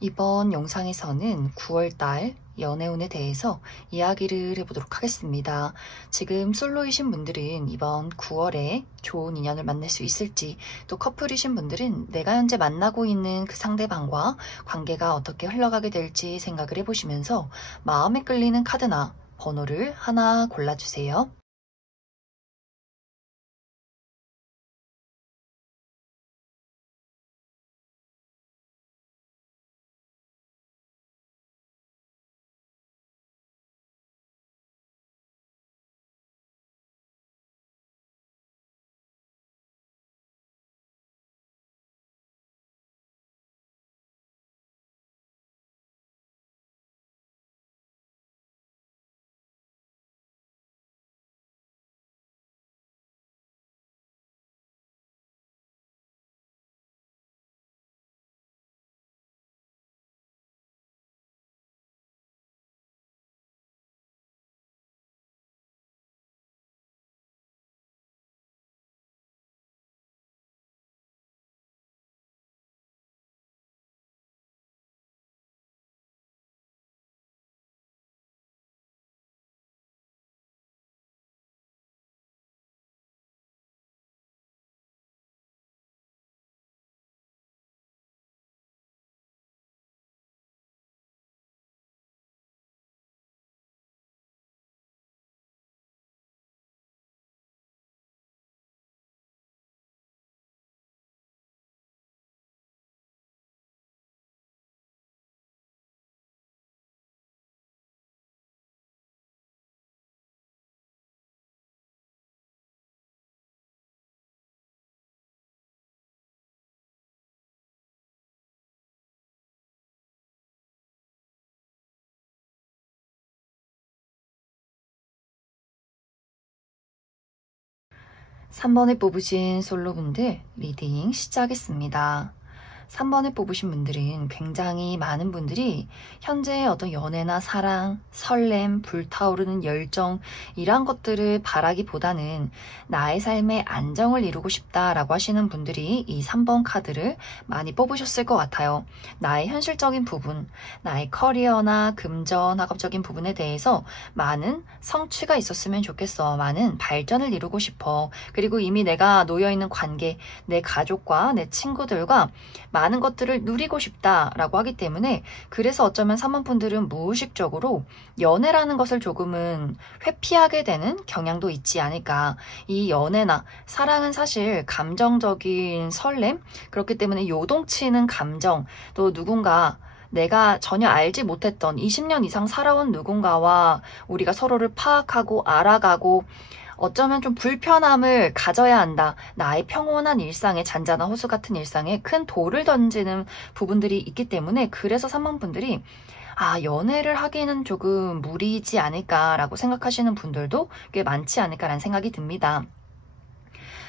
이번 영상에서는 9월달 연애운에 대해서 이야기를 해보도록 하겠습니다. 지금 솔로이신 분들은 이번 9월에 좋은 인연을 만날 수 있을지, 또 커플이신 분들은 내가 현재 만나고 있는 그 상대방과 관계가 어떻게 흘러가게 될지 생각을 해보시면서 마음에 끌리는 카드나 번호를 하나 골라주세요. 삼 번에 뽑으신 솔로분들 리딩 시작하겠습니다. 3번에 뽑으신 분들은 굉장히 많은 분들이 현재 어떤 연애나 사랑, 설렘, 불타오르는 열정 이런 것들을 바라기보다는 나의 삶의 안정을 이루고 싶다라고 하시는 분들이 이 3번 카드를 많이 뽑으셨을 것 같아요. 나의 현실적인 부분, 나의 커리어나 금전, 학업적인 부분에 대해서 많은 성취가 있었으면 좋겠어. 많은 발전을 이루고 싶어. 그리고 이미 내가 놓여있는 관계, 내 가족과 내 친구들과 많은 것들을 누리고 싶다라고 하기 때문에, 그래서 어쩌면 3번 분들은 무의식적으로 연애라는 것을 조금은 회피하게 되는 경향도 있지 않을까. 이 연애나 사랑은 사실 감정적인 설렘, 그렇기 때문에 요동치는 감정, 또 누군가 내가 전혀 알지 못했던 20년 이상 살아온 누군가와 우리가 서로를 파악하고 알아가고 어쩌면 좀 불편함을 가져야 한다. 나의 평온한 일상에, 잔잔한 호수 같은 일상에 큰 돌을 던지는 부분들이 있기 때문에, 그래서 3번 분들이 연애를 하기는 조금 무리이지 않을까라고 생각하시는 분들도 꽤 많지 않을까라는 생각이 듭니다.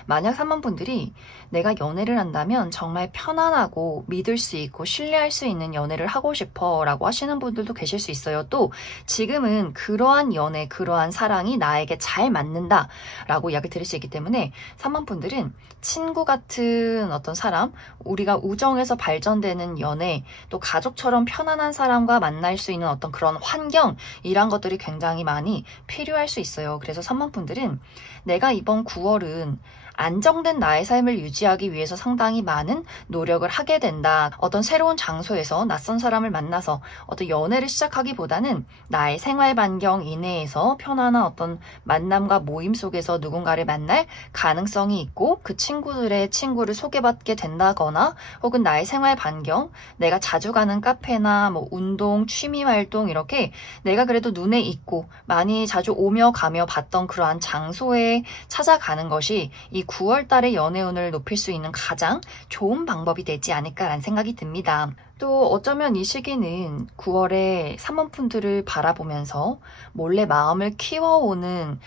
만약 3번 분들이 내가 연애를 한다면 정말 편안하고 믿을 수 있고 신뢰할 수 있는 연애를 하고 싶어 라고 하시는 분들도 계실 수 있어요. 또 지금은 그러한 연애, 그러한 사랑이 나에게 잘 맞는다 라고 이야기 드릴 수 있기 때문에 3번 분들은 친구 같은 어떤 사람, 우리가 우정에서 발전되는 연애, 또 가족처럼 편안한 사람과 만날 수 있는 어떤 그런 환경, 이런 것들이 굉장히 많이 필요할 수 있어요. 그래서 3번 분들은 내가 이번 9월은 안정된 나의 삶을 유지하기 위해서 상당히 많은 노력을 하게 된다. 어떤 새로운 장소에서 낯선 사람을 만나서 어떤 연애를 시작하기보다는 나의 생활 반경 이내에서 편안한 어떤 만남과 모임 속에서 누군가를 만날 가능성이 있고, 그 친구들의 친구를 소개받게 된다거나, 혹은 나의 생활 반경, 내가 자주 가는 카페나 뭐 운동, 취미 활동, 이렇게 내가 그래도 눈에 익고 많이 자주 오며 가며 봤던 그러한 장소에 찾아가는 것이 이 9월 달에 연애운을 높일 수 있는 가장 좋은 방법이 되지 않을까라는 생각이 듭니다. 또 어쩌면 이 시기는 9월에 3번 분들을 바라보면서 몰래 마음을 키워가는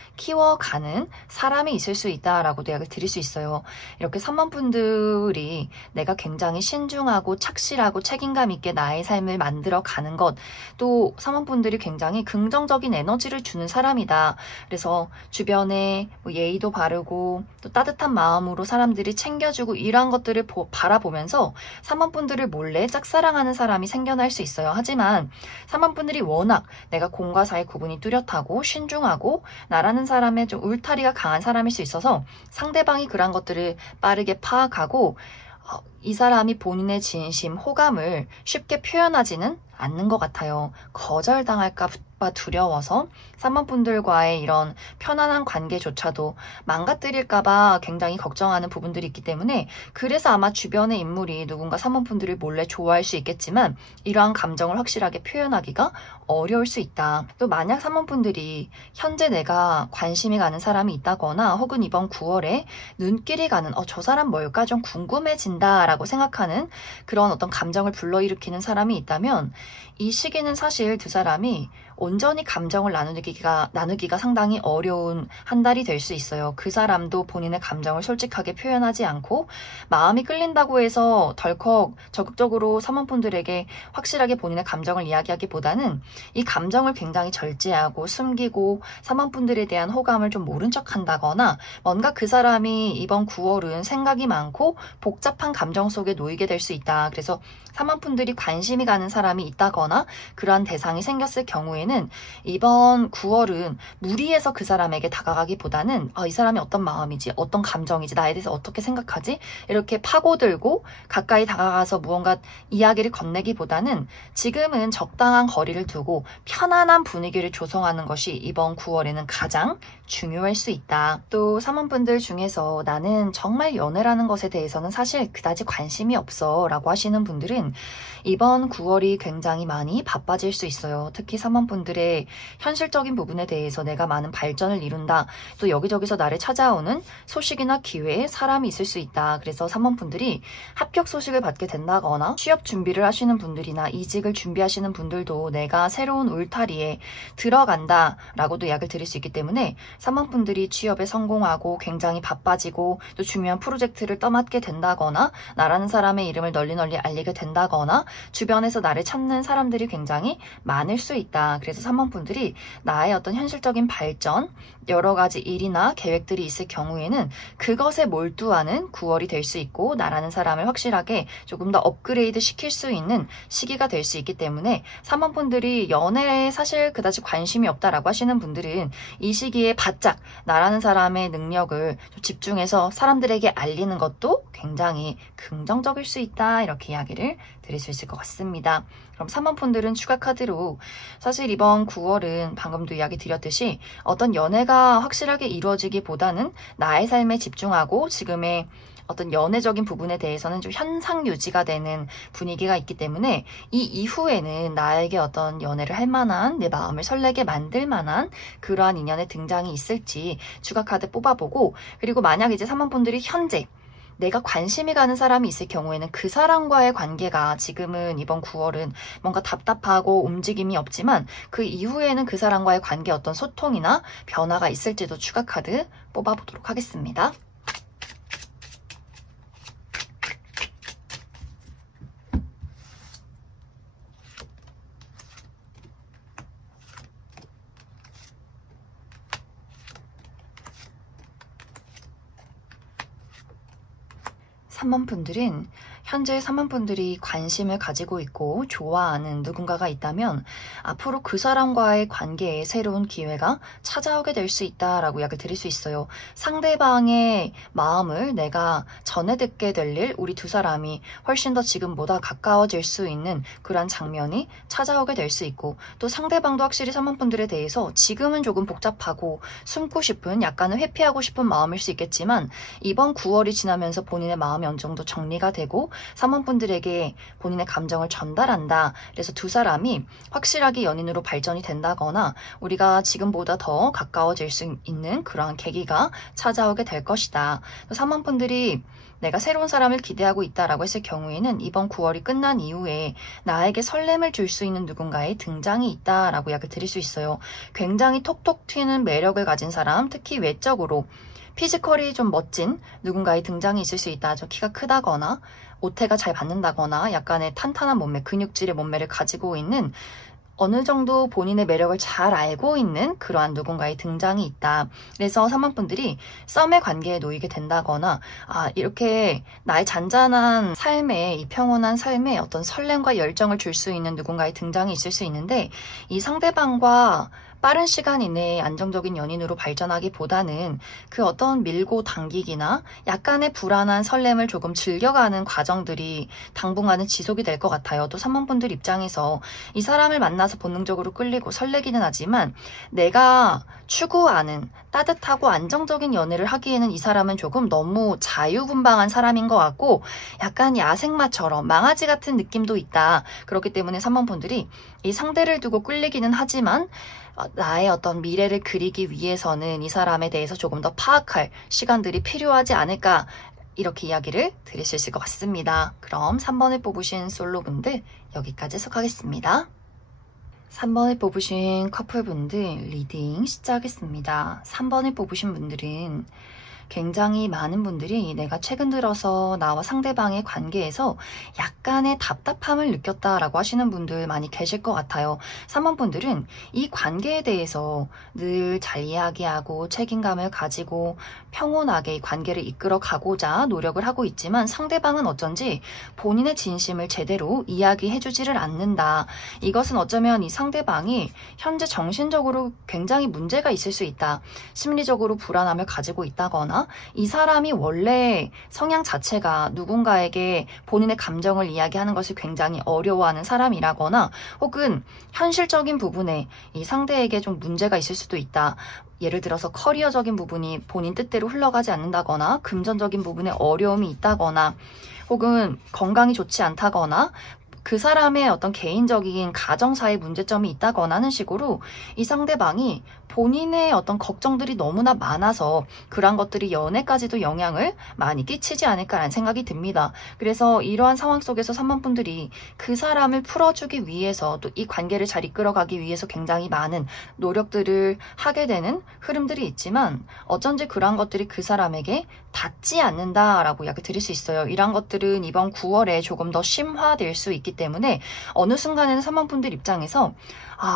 사람이 있을 수 있다라고 이야기를 드릴 수 있어요. 이렇게 3번 분들이 내가 굉장히 신중하고 착실하고 책임감 있게 나의 삶을 만들어가는 것, 또 3번 분들이 굉장히 긍정적인 에너지를 주는 사람이다. 그래서 주변에 뭐 예의도 바르고 또 따뜻한 마음으로 사람들이 챙겨주고 이러한 것들을 바라보면서 3번 분들을 몰래 짝사랑 사랑하는 사람이 생겨날 수 있어요. 하지만 3번 분들이 워낙 내가 공과 사의 구분이 뚜렷하고 신중하고 나라는 사람의 좀 울타리가 강한 사람일 수 있어서 상대방이 그런 것들을 빠르게 파악하고 이 사람이 본인의 진심, 호감을 쉽게 표현하지는 않는 것 같아요. 거절당할까 봐 두려워서 3번 분들과의 이런 편안한 관계조차도 망가뜨릴까 봐 굉장히 걱정하는 부분들이 있기 때문에 그래서 아마 주변의 인물이 누군가 3번 분들을 몰래 좋아할 수 있겠지만 이러한 감정을 확실하게 표현하기가 어려울 수 있다. 또 만약 3번 분들이 현재 내가 관심이 가는 사람이 있다거나 혹은 이번 9월에 눈길이 가는 저 사람 뭘까 좀 궁금해진다 라고 생각하는 그런 어떤 감정을 불러일으키는 사람이 있다면 이 시기는 사실 두 사람이 온전히 감정을 나누기가 상당히 어려운 한 달이 될 수 있어요. 그 사람도 본인의 감정을 솔직하게 표현하지 않고 마음이 끌린다고 해서 덜컥 적극적으로 3번 분들에게 확실하게 본인의 감정을 이야기하기보다는 이 감정을 굉장히 절제하고 숨기고 3번 분들에 대한 호감을 좀 모른 척 한다거나 뭔가 그 사람이 이번 9월은 생각이 많고 복잡한 감정 속에 놓이게 될 수 있다. 그래서 3번 분들이 관심이 가는 사람이 있다거나 그러한 대상이 생겼을 경우에는 이번 9월은 무리해서 그 사람에게 다가가기보다는 이 사람이 어떤 마음이지, 어떤 감정이지, 나에 대해서 어떻게 생각하지? 이렇게 파고들고 가까이 다가가서 무언가 이야기를 건네기보다는 지금은 적당한 거리를 두고 편안한 분위기를 조성하는 것이 이번 9월에는 가장 중요할 수 있다. 또 3번 분들 중에서 나는 정말 연애라는 것에 대해서는 사실 그다지 관심이 없어 라고 하시는 분들은 이번 9월이 굉장히 많이 바빠질 수 있어요. 특히 3번 분들의 현실적인 부분에 대해서 내가 많은 발전을 이룬다. 또 여기저기서 나를 찾아오는 소식이나 기회에 사람이 있을 수 있다. 그래서 3번 분들이 합격 소식을 받게 된다거나 취업 준비를 하시는 분들이나 이직을 준비하시는 분들도 내가 새로운 울타리에 들어간다 라고도 이야기를 드릴 수 있기 때문에 3번 분들이 취업에 성공하고 굉장히 바빠지고 또 중요한 프로젝트를 떠맡게 된다거나 나라는 사람의 이름을 널리 알리게 된다거나 주변에서 나를 찾는 사람들이 굉장히 많을 수 있다. 그래서 3번 분들이 나의 어떤 현실적인 발전, 여러 가지 일이나 계획들이 있을 경우에는 그것에 몰두하는 9월이 될 수 있고 나라는 사람을 확실하게 조금 더 업그레이드 시킬 수 있는 시기가 될 수 있기 때문에 3번 분들이 연애에 사실 그다지 관심이 없다라고 하시는 분들은 이 시기에 바짝 나라는 사람의 능력을 집중해서 사람들에게 알리는 것도 굉장히 긍정적일 수 있다. 이렇게 이야기를 드릴 수 있을 것 같습니다. 그럼 3번 분들은 추가 카드로 사실 이번 9월은 방금도 이야기 드렸듯이 어떤 연애가 확실하게 이루어지기보다는 나의 삶에 집중하고 지금의 어떤 연애적인 부분에 대해서는 좀 현상 유지가 되는 분위기가 있기 때문에 이 이후에는 나에게 어떤 연애를 할 만한 내 마음을 설레게 만들 만한 그러한 인연의 등장이 있을지 추가 카드 뽑아보고 그리고 만약 이제 3번 분들이 현재 내가 관심이 가는 사람이 있을 경우에는 그 사람과의 관계가 지금은 이번 9월은 뭔가 답답하고 움직임이 없지만 그 이후에는 그 사람과의 관계 어떤 소통이나 변화가 있을지도 추가 카드 뽑아보도록 하겠습니다. 삼 번 분들은 현재 3번 분들이 관심을 가지고 있고 좋아하는 누군가가 있다면 앞으로 그 사람과의 관계에 새로운 기회가 찾아오게 될 수 있다라고 이야기를 드릴 수 있어요. 상대방의 마음을 내가 전해 듣게 될 일, 우리 두 사람이 훨씬 더 지금보다 가까워질 수 있는 그런 장면이 찾아오게 될 수 있고 또 상대방도 확실히 3번 분들에 대해서 지금은 조금 복잡하고 숨고 싶은 약간은 회피하고 싶은 마음일 수 있겠지만 이번 9월이 지나면서 본인의 마음이 어느 정도 정리가 되고 3번 분들에게 본인의 감정을 전달한다. 그래서 두 사람이 확실하게 연인으로 발전이 된다거나 우리가 지금보다 더 가까워질 수 있는 그러한 계기가 찾아오게 될 것이다. 3번 분들이 내가 새로운 사람을 기대하고 있다라고 했을 경우에는 이번 9월이 끝난 이후에 나에게 설렘을 줄 수 있는 누군가의 등장이 있다라고 이야기 드릴 수 있어요. 굉장히 톡톡 튀는 매력을 가진 사람, 특히 외적으로 피지컬이 좀 멋진 누군가의 등장이 있을 수 있다. 저 키가 크다거나 오태가 잘 받는다거나 약간의 탄탄한 몸매, 근육질의 몸매를 가지고 있는 어느 정도 본인의 매력을 잘 알고 있는 그러한 누군가의 등장이 있다. 그래서 3번 분들이 썸의 관계에 놓이게 된다거나 이렇게 나의 잔잔한 삶에, 이 평온한 삶에 어떤 설렘과 열정을 줄 수 있는 누군가의 등장이 있을 수 있는데, 이 상대방과 빠른 시간 이내에 안정적인 연인으로 발전하기보다는 그 어떤 밀고 당기기나 약간의 불안한 설렘을 조금 즐겨가는 과정들이 당분간은 지속이 될 것 같아요. 또 3번 분들 입장에서 이 사람을 만나서 본능적으로 끌리고 설레기는 하지만 내가 추구하는 따뜻하고 안정적인 연애를 하기에는 이 사람은 조금 너무 자유분방한 사람인 것 같고 약간 야생마처럼 망아지 같은 느낌도 있다. 그렇기 때문에 3번 분들이 이 상대를 두고 끌리기는 하지만 나의 어떤 미래를 그리기 위해서는 이 사람에 대해서 조금 더 파악할 시간들이 필요하지 않을까, 이렇게 이야기를 드릴 수 있을 것 같습니다. 그럼 3번을 뽑으신 솔로분들 여기까지 해석하겠습니다. 3번을 뽑으신 커플분들 리딩 시작하겠습니다. 3번을 뽑으신 분들은 굉장히 많은 분들이 내가 최근 들어서 나와 상대방의 관계에서 약간의 답답함을 느꼈다라고 하시는 분들 많이 계실 것 같아요. 3번 분들은 이 관계에 대해서 늘 잘 이야기하고 책임감을 가지고 평온하게 이 관계를 이끌어 가고자 노력을 하고 있지만 상대방은 어쩐지 본인의 진심을 제대로 이야기해주지를 않는다. 이것은 어쩌면 이 상대방이 현재 정신적으로 굉장히 문제가 있을 수 있다. 심리적으로 불안함을 가지고 있다거나 이 사람이 원래 성향 자체가 누군가에게 본인의 감정을 이야기하는 것을 굉장히 어려워하는 사람이라거나 혹은 현실적인 부분에 이 상대에게 좀 문제가 있을 수도 있다. 예를 들어서 커리어적인 부분이 본인 뜻대로 흘러가지 않는다거나 금전적인 부분에 어려움이 있다거나 혹은 건강이 좋지 않다거나 그 사람의 어떤 개인적인 가정사의 문제점이 있다거나 하는 식으로 이 상대방이 본인의 어떤 걱정들이 너무나 많아서 그러한 것들이 연애까지도 영향을 많이 끼치지 않을까라는 생각이 듭니다. 그래서 이러한 상황 속에서 3번 분들이 그 사람을 풀어주기 위해서 또 이 관계를 잘 이끌어가기 위해서 굉장히 많은 노력들을 하게 되는 흐름들이 있지만 어쩐지 그러한 것들이 그 사람에게 닿지 않는다라고 이야기 드릴 수 있어요. 이러한 것들은 이번 9월에 조금 더 심화될 수 있기 때문에 어느 순간에는 3번 분들 입장에서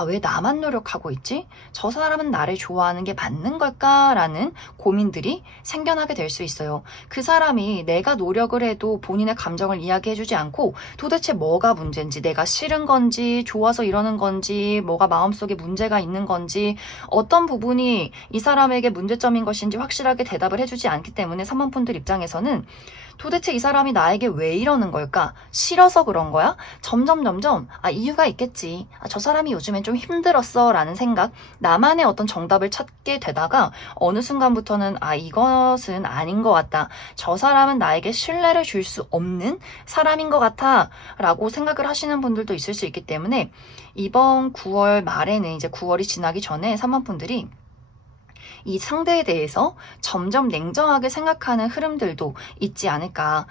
왜 나만 노력하고 있지? 저 사람은 나를 좋아하는 게 맞는 걸까라는 고민들이 생겨나게 될 수 있어요. 그 사람이 내가 노력을 해도 본인의 감정을 이야기해주지 않고 도대체 뭐가 문제인지, 내가 싫은 건지 좋아서 이러는 건지 뭐가 마음속에 문제가 있는 건지 어떤 부분이 이 사람에게 문제점인 것인지 확실하게 대답을 해주지 않기 때문에 3번 분들 입장에서는 도대체 이 사람이 나에게 왜 이러는 걸까? 싫어서 그런 거야? 점점 이유가 있겠지. 저 사람이 요즘엔 좀 힘들었어 라는 생각, 나만의 어떤 정답을 찾게 되다가 어느 순간부터는 이것은 아닌 것 같다. 저 사람은 나에게 신뢰를 줄 수 없는 사람인 것 같아 라고 생각을 하시는 분들도 있을 수 있기 때문에 이번 9월 말에는 이제 9월이 지나기 전에 3번 분들이 이 상대에 대해서 점점 냉정하게 생각하는 흐름들도 있지 않을까.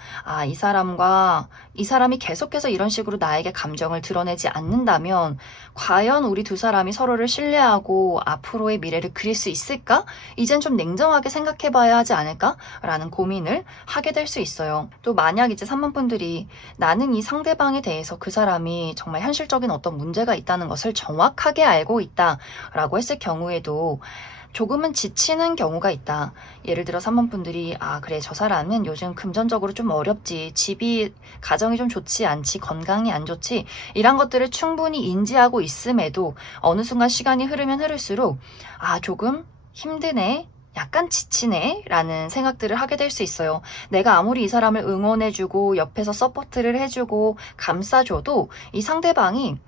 이 사람이 계속해서 이런 식으로 나에게 감정을 드러내지 않는다면 과연 우리 두 사람이 서로를 신뢰하고 앞으로의 미래를 그릴 수 있을까? 이젠 좀 냉정하게 생각해봐야 하지 않을까? 라는 고민을 하게 될 수 있어요. 또 만약 이제 3번 분들이 나는 이 상대방에 대해서 그 사람이 정말 현실적인 어떤 문제가 있다는 것을 정확하게 알고 있다 라고 했을 경우에도 조금은 지치는 경우가 있다. 예를 들어 3번 분들이 그래 저 사람은 요즘 금전적으로 좀 어렵지, 가정이 좀 좋지 않지, 건강이 안 좋지, 이런 것들을 충분히 인지하고 있음에도 어느 순간 시간이 흐르면 흐를수록 조금 힘드네, 약간 지치네 라는 생각들을 하게 될 수 있어요. 내가 아무리 이 사람을 응원해주고 옆에서 서포트를 해주고 감싸줘도 이 상대방이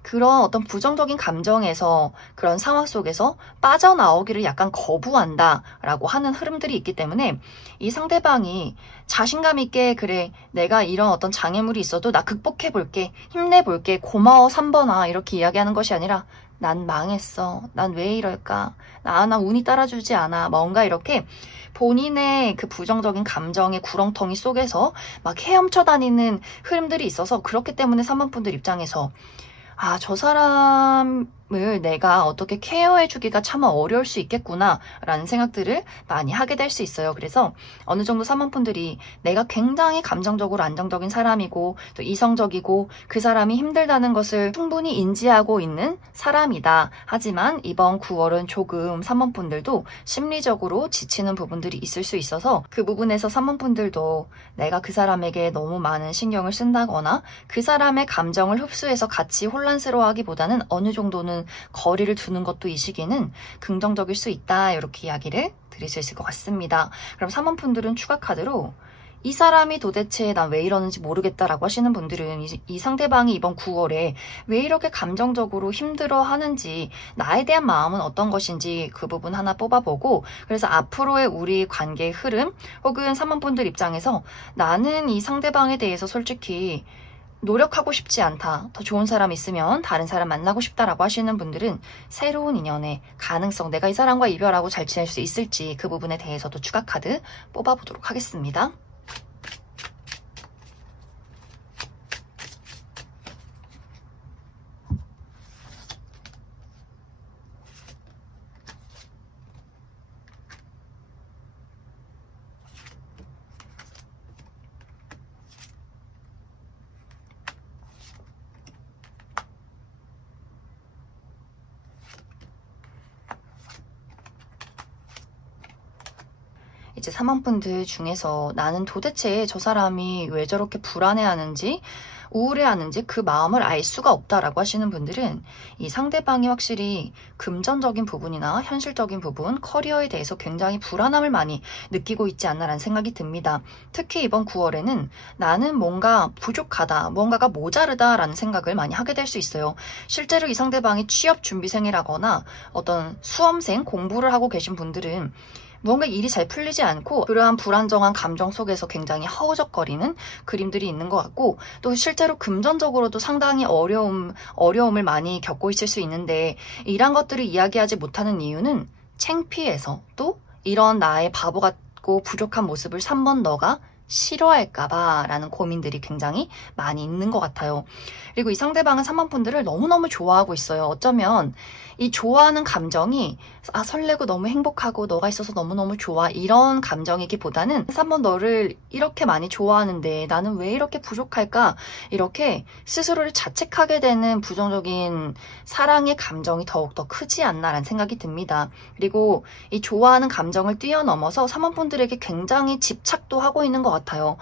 그런 어떤 부정적인 감정에서, 그런 상황 속에서 빠져나오기를 약간 거부한다 라고 하는 흐름들이 있기 때문에 이 상대방이 자신감 있게 그래 내가 이런 어떤 장애물이 있어도 나 극복해볼게, 힘내볼게, 고마워 3번아 이렇게 이야기하는 것이 아니라 난 망했어, 난 왜 이럴까, 나 운이 따라주지 않아, 뭔가 이렇게 본인의 그 부정적인 감정의 구렁텅이 속에서 막 헤엄쳐 다니는 흐름들이 있어서, 그렇기 때문에 3번 분들 입장에서 저 사람이 내가 어떻게 케어해주기가 참 어려울 수 있겠구나 라는 생각들을 많이 하게 될 수 있어요. 그래서 어느 정도 3번분들이 내가 굉장히 감정적으로 안정적인 사람이고 또 이성적이고 그 사람이 힘들다는 것을 충분히 인지하고 있는 사람이다. 하지만 이번 9월은 조금 3번분들도 심리적으로 지치는 부분들이 있을 수 있어서 그 부분에서 3번분들도 내가 그 사람에게 너무 많은 신경을 쓴다거나 그 사람의 감정을 흡수해서 같이 혼란스러워하기보다는 어느 정도는 거리를 두는 것도 이 시기는 긍정적일 수 있다. 이렇게 이야기를 드릴 수 있을 것 같습니다. 그럼 3번분들은 추가 카드로 이 사람이 도대체 난 왜 이러는지 모르겠다라고 하시는 분들은 이 상대방이 이번 9월에 왜 이렇게 감정적으로 힘들어 하는지, 나에 대한 마음은 어떤 것인지 그 부분 하나 뽑아보고, 그래서 앞으로의 우리 관계의 흐름 혹은 3번분들 입장에서 나는 이 상대방에 대해서 솔직히 노력하고 싶지 않다. 더 좋은 사람 있으면 다른 사람 만나고 싶다라고 하시는 분들은 새로운 인연의 가능성, 내가 이 사람과 이별하고 잘 지낼 수 있을지 그 부분에 대해서도 추가 카드 뽑아보도록 하겠습니다. 이제 3번분들 중에서 나는 도대체 저 사람이 왜 저렇게 불안해하는지 우울해하는지 그 마음을 알 수가 없다라고 하시는 분들은 이 상대방이 확실히 금전적인 부분이나 현실적인 부분, 커리어에 대해서 굉장히 불안함을 많이 느끼고 있지 않나라는 생각이 듭니다. 특히 이번 9월에는 나는 뭔가 부족하다, 뭔가가 모자르다라는 생각을 많이 하게 될 수 있어요. 실제로 이 상대방이 취업 준비생이라거나 어떤 수험생, 공부를 하고 계신 분들은 무언가 일이 잘 풀리지 않고 그러한 불안정한 감정 속에서 굉장히 허우적거리는 그림들이 있는 것 같고, 또 실제로 금전적으로도 상당히 어려움을 많이 겪고 있을 수 있는데, 이런 것들을 이야기하지 못하는 이유는 창피해서, 또 이런 나의 바보 같고 부족한 모습을 3번 너가 싫어할까봐 라는 고민들이 굉장히 많이 있는 것 같아요. 그리고 이 상대방은 3번분들을 너무너무 좋아하고 있어요. 어쩌면 이 좋아하는 감정이 설레고 너무 행복하고 너가 있어서 너무너무 좋아 이런 감정이기보다는 3번 너를 이렇게 많이 좋아하는데 나는 왜 이렇게 부족할까, 이렇게 스스로를 자책하게 되는 부정적인 사랑의 감정이 더욱더 크지 않나라는 생각이 듭니다. 그리고 이 좋아하는 감정을 뛰어넘어서 3번분들에게 굉장히 집착도 하고 있는 것 같아요.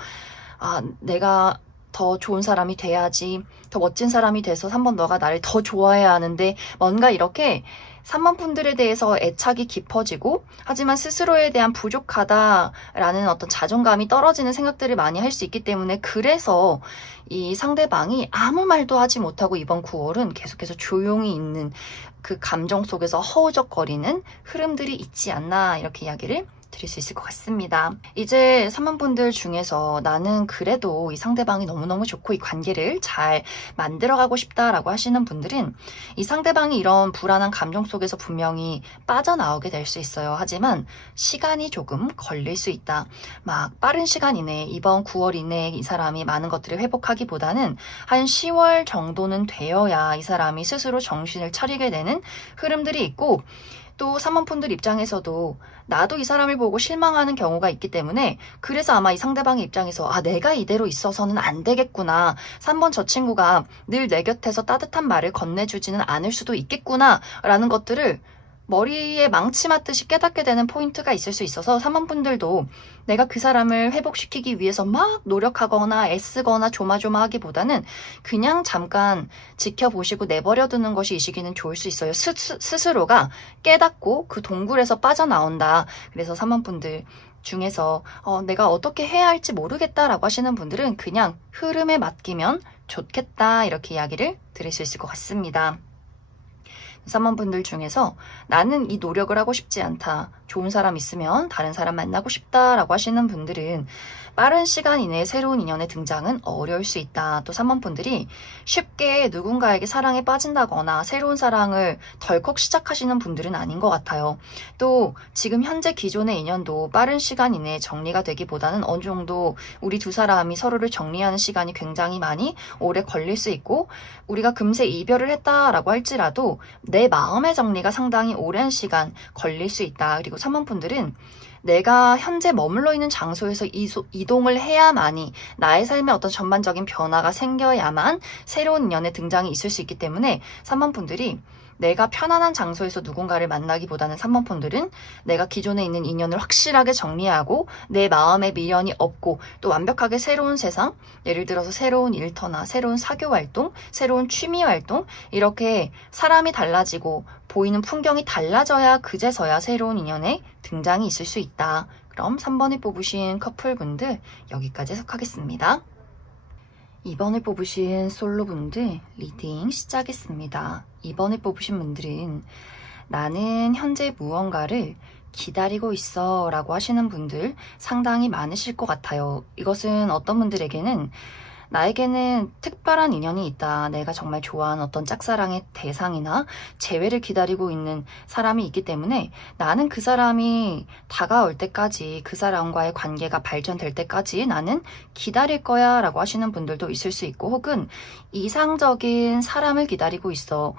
내가 더 좋은 사람이 돼야지, 더 멋진 사람이 돼서 3번 너가 나를 더 좋아해야 하는데, 뭔가 이렇게 3번 분들에 대해서 애착이 깊어지고, 하지만 스스로에 대한 부족하다라는 어떤 자존감이 떨어지는 생각들을 많이 할 수 있기 때문에, 그래서 이 상대방이 아무 말도 하지 못하고 이번 9월은 계속해서 조용히 있는 그 감정 속에서 허우적거리는 흐름들이 있지 않나, 이렇게 이야기를 드릴 수 있을 것 같습니다. 이제 3번분들 중에서 나는 그래도 이 상대방이 너무너무 좋고 이 관계를 잘 만들어가고 싶다라고 하시는 분들은 이 상대방이 이런 불안한 감정 속에서 분명히 빠져나오게 될 수 있어요. 하지만 시간이 조금 걸릴 수 있다. 막 빠른 시간 이내에, 이번 9월 이내에 이 사람이 많은 것들을 회복하기보다는 한 10월 정도는 되어야 이 사람이 스스로 정신을 차리게 되는 흐름들이 있고, 또 3번분들 입장에서도 나도 이 사람을 보고 실망하는 경우가 있기 때문에, 그래서 아마 이 상대방의 입장에서 내가 이대로 있어서는 안 되겠구나, 3번 저 친구가 늘 내 곁에서 따뜻한 말을 건네주지는 않을 수도 있겠구나 라는 것들을 머리에 망치 맞듯이 깨닫게 되는 포인트가 있을 수 있어서 3번분들도 내가 그 사람을 회복시키기 위해서 막 노력하거나 애쓰거나 조마조마하기보다는 그냥 잠깐 지켜보시고 내버려두는 것이 이 시기는 좋을 수 있어요. 스스로가 깨닫고 그 동굴에서 빠져나온다. 그래서 3번분들 중에서 내가 어떻게 해야 할지 모르겠다라고 하시는 분들은 그냥 흐름에 맡기면 좋겠다, 이렇게 이야기를 드릴 수 있을 것 같습니다. 3번분들 중에서 나는 이 노력을 하고 싶지 않다, 좋은 사람 있으면 다른 사람 만나고 싶다라고 하시는 분들은 빠른 시간 이내에 새로운 인연의 등장은 어려울 수 있다. 또 3번분들이 쉽게 누군가에게 사랑에 빠진다거나 새로운 사랑을 덜컥 시작하시는 분들은 아닌 것 같아요. 또 지금 현재 기존의 인연도 빠른 시간 이내에 정리가 되기보다는 어느 정도 우리 두 사람이 서로를 정리하는 시간이 굉장히 많이 오래 걸릴 수 있고, 우리가 금세 이별을 했다라고 할지라도 내 마음의 정리가 상당히 오랜 시간 걸릴 수 있다. 그리고 3번 분들은 내가 현재 머물러 있는 장소에서 이동을 해야만이 나의 삶에 어떤 전반적인 변화가 생겨야만 새로운 인연의 등장이 있을 수 있기 때문에 3번 분들이 내가 편안한 장소에서 누군가를 만나기보다는 3번 분들은 내가 기존에 있는 인연을 확실하게 정리하고 내 마음에 미련이 없고 또 완벽하게 새로운 세상, 예를 들어서 새로운 일터나 새로운 사교 활동, 새로운 취미 활동, 이렇게 사람이 달라지고 보이는 풍경이 달라져야 그제서야 새로운 인연의 등장이 있을 수 있다. 그럼 3번을 뽑으신 커플분들 여기까지 해석하겠습니다. 2번을 뽑으신 솔로분들 리딩 시작했습니다. 2번을 뽑으신 분들은 나는 현재 무언가를 기다리고 있어 라고 하시는 분들 상당히 많으실 것 같아요. 이것은 어떤 분들에게는 나에게는 특별한 인연이 있다. 내가 정말 좋아하는 어떤 짝사랑의 대상이나 재회를 기다리고 있는 사람이 있기 때문에 나는 그 사람이 다가올 때까지, 그 사람과의 관계가 발전될 때까지 나는 기다릴 거야 라고 하시는 분들도 있을 수 있고, 혹은 이상적인 사람을 기다리고 있어.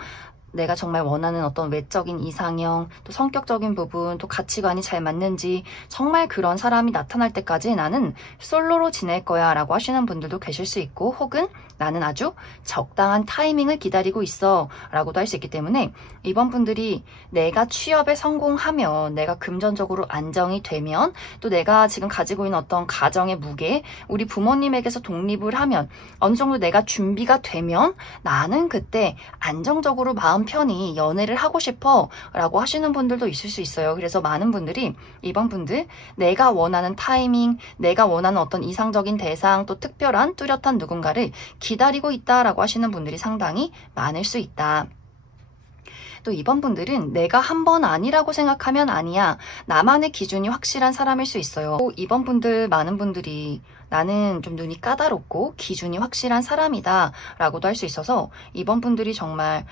내가 정말 원하는 어떤 외적인 이상형, 또 성격적인 부분, 또 가치관이 잘 맞는지 정말 그런 사람이 나타날 때까지 나는 솔로로 지낼 거야 라고 하시는 분들도 계실 수 있고, 혹은 나는 아주 적당한 타이밍을 기다리고 있어 라고도 할 수 있기 때문에 이번 분들이 내가 취업에 성공하면, 내가 금전적으로 안정이 되면, 또 내가 지금 가지고 있는 어떤 가정의 무게, 우리 부모님에게서 독립을 하면, 어느 정도 내가 준비가 되면 나는 그때 안정적으로 마음 편히 연애를 하고 싶어 라고 하시는 분들도 있을 수 있어요. 그래서 많은 분들이 이번 분들 내가 원하는 타이밍, 내가 원하는 어떤 이상적인 대상, 또 특별한 뚜렷한 누군가를 기다리고 있다라고 하시는 분들이 상당히 많을 수 있다. 또 이번 분들은 내가 한 번 아니라고 생각하면 아니야. 나만의 기준이 확실한 사람일 수 있어요. 또 이번 분들 많은 분들이 나는 좀 눈이 까다롭고 기준이 확실한 사람이다 라고도 할 수 있어서 이번 분들이 정말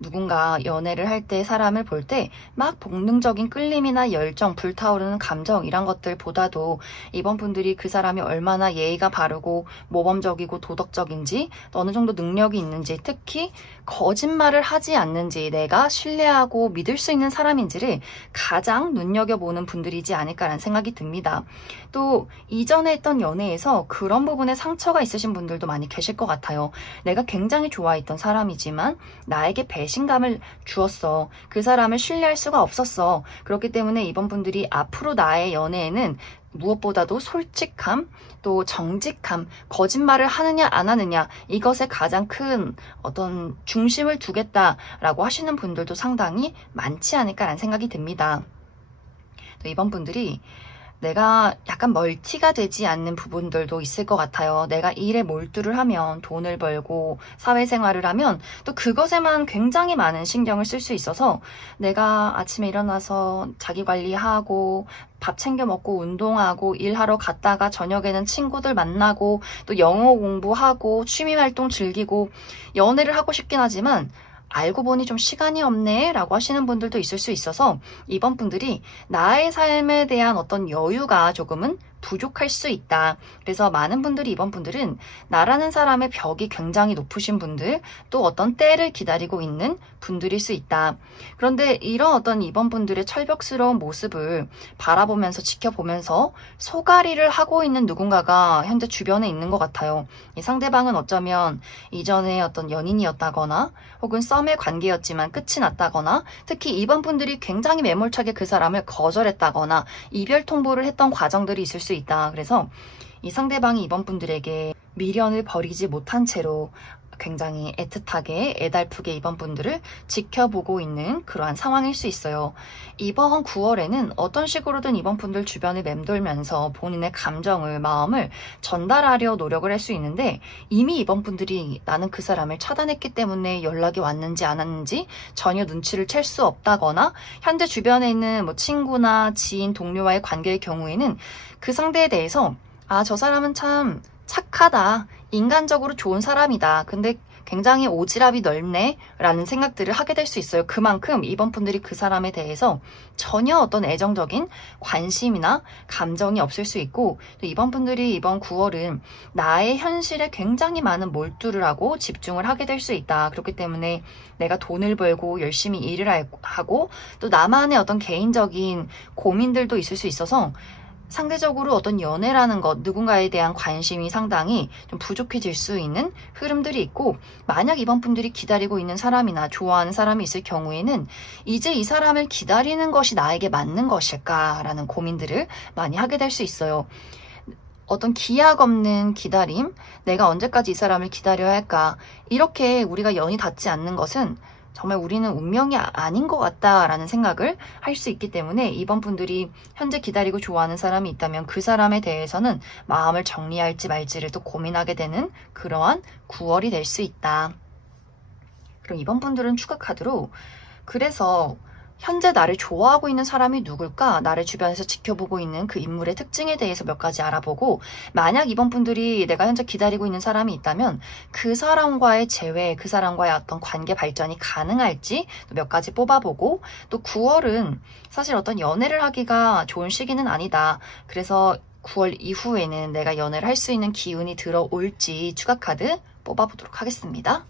누군가 연애를 할 때, 사람을 볼 때 막 본능적인 끌림이나 열정, 불타오르는 감정 이런 것들보다도 이번 분들이 그 사람이 얼마나 예의가 바르고 모범적이고 도덕적인지, 또 어느 정도 능력이 있는지, 특히 거짓말을 하지 않는지, 내가 신뢰하고 믿을 수 있는 사람인지를 가장 눈여겨보는 분들이지 않을까라는 생각이 듭니다. 또 이전에 했던 연애에서 그런 부분에 상처가 있으신 분들도 많이 계실 것 같아요. 내가 굉장히 좋아했던 사람이지만 나에게 배신감을 주었어. 그 사람을 신뢰할 수가 없었어. 그렇기 때문에 이번 분들이 앞으로 나의 연애에는 무엇보다도 솔직함, 또 정직함, 거짓말을 하느냐 안 하느냐, 이것에 가장 큰 어떤 중심을 두겠다라고 하시는 분들도 상당히 많지 않을까라는 생각이 듭니다. 또 이번 분들이 내가 약간 멀티가 되지 않는 부분들도 있을 것 같아요. 내가 일에 몰두를 하면, 돈을 벌고 사회생활을 하면 또 그것에만 굉장히 많은 신경을 쓸 수 있어서 내가 아침에 일어나서 자기관리하고 밥 챙겨 먹고 운동하고 일하러 갔다가 저녁에는 친구들 만나고 또 영어 공부하고 취미활동 즐기고 연애를 하고 싶긴 하지만 알고 보니 좀 시간이 없네 라고 하시는 분들도 있을 수 있어서 이번 분들이 나의 삶에 대한 어떤 여유가 조금은 부족할 수 있다. 그래서 많은 분들이 이번 분들은 나라는 사람의 벽이 굉장히 높으신 분들, 또 어떤 때를 기다리고 있는 분들일 수 있다. 그런데 이런 어떤 이번 분들의 철벽스러운 모습을 바라보면서 지켜보면서 소가리를 하고 있는 누군가가 현재 주변에 있는 것 같아요. 이 상대방은 어쩌면 이전에 어떤 연인이었다거나 혹은 썸의 관계였지만 끝이 났다거나, 특히 이번 분들이 굉장히 매몰차게 그 사람을 거절했다거나 이별 통보를 했던 과정들이 있을 수 있다. 그래서 이 상대방이 이번 분들에게 미련을 버리지 못한 채로 굉장히 애틋하게 애달프게 이번 분들을 지켜보고 있는 그러한 상황일 수 있어요. 이번 9월에는 어떤 식으로든 이번 분들 주변을 맴돌면서 본인의 감정을, 마음을 전달하려 노력을 할 수 있는데, 이미 이번 분들이 나는 그 사람을 차단했기 때문에 연락이 왔는지 안 왔는지 전혀 눈치를 챌 수 없다거나, 현재 주변에 있는 뭐 친구나 지인, 동료와의 관계의 경우에는 그 상대에 대해서 아, 저 사람은 참 착하다, 인간적으로 좋은 사람이다. 근데 굉장히 오지랖이 넓네 라는 생각들을 하게 될 수 있어요. 그만큼 이번 분들이 그 사람에 대해서 전혀 어떤 애정적인 관심이나 감정이 없을 수 있고, 또 이번 분들이 이번 9월은 나의 현실에 굉장히 많은 몰두를 하고 집중을 하게 될 수 있다. 그렇기 때문에 내가 돈을 벌고 열심히 일을 하고 또 나만의 어떤 개인적인 고민들도 있을 수 있어서 상대적으로 어떤 연애라는 것, 누군가에 대한 관심이 상당히 좀 부족해질 수 있는 흐름들이 있고, 만약 이번 분들이 기다리고 있는 사람이나 좋아하는 사람이 있을 경우에는 이제 이 사람을 기다리는 것이 나에게 맞는 것일까라는 고민들을 많이 하게 될 수 있어요. 어떤 기약 없는 기다림, 내가 언제까지 이 사람을 기다려야 할까, 이렇게 우리가 연이 닿지 않는 것은 정말 우리는 운명이 아닌 것 같다라는 생각을 할 수 있기 때문에 이번 분들이 현재 기다리고 좋아하는 사람이 있다면 그 사람에 대해서는 마음을 정리할지 말지를 또 고민하게 되는 그러한 9월이 될 수 있다. 그럼 이번 분들은 추가 카드로, 그래서 현재 나를 좋아하고 있는 사람이 누굴까? 나를 주변에서 지켜보고 있는 그 인물의 특징에 대해서 몇 가지 알아보고, 만약 이번 분들이 내가 현재 기다리고 있는 사람이 있다면 그 사람과의 재회, 그 사람과의 어떤 관계 발전이 가능할지 몇 가지 뽑아보고, 또 9월은 사실 어떤 연애를 하기가 좋은 시기는 아니다. 그래서 9월 이후에는 내가 연애를 할 수 있는 기운이 들어올지 추가 카드 뽑아보도록 하겠습니다.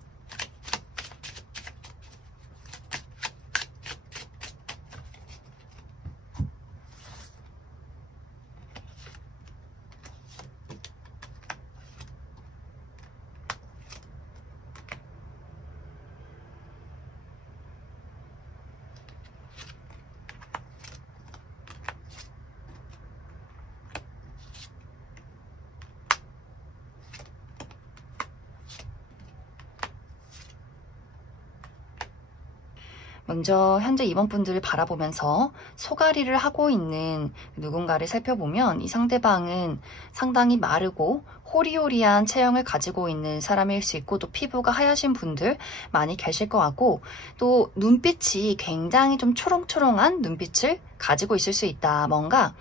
먼저 현재 이번 분들을 바라보면서 소가리를 하고 있는 누군가를 살펴보면 이 상대방은 상당히 마르고 호리호리한 체형을 가지고 있는 사람일 수 있고, 또 피부가 하얘신 분들 많이 계실 것 같고, 또 눈빛이 굉장히 좀 초롱초롱한 눈빛을 가지고 있을 수 있다. 뭔가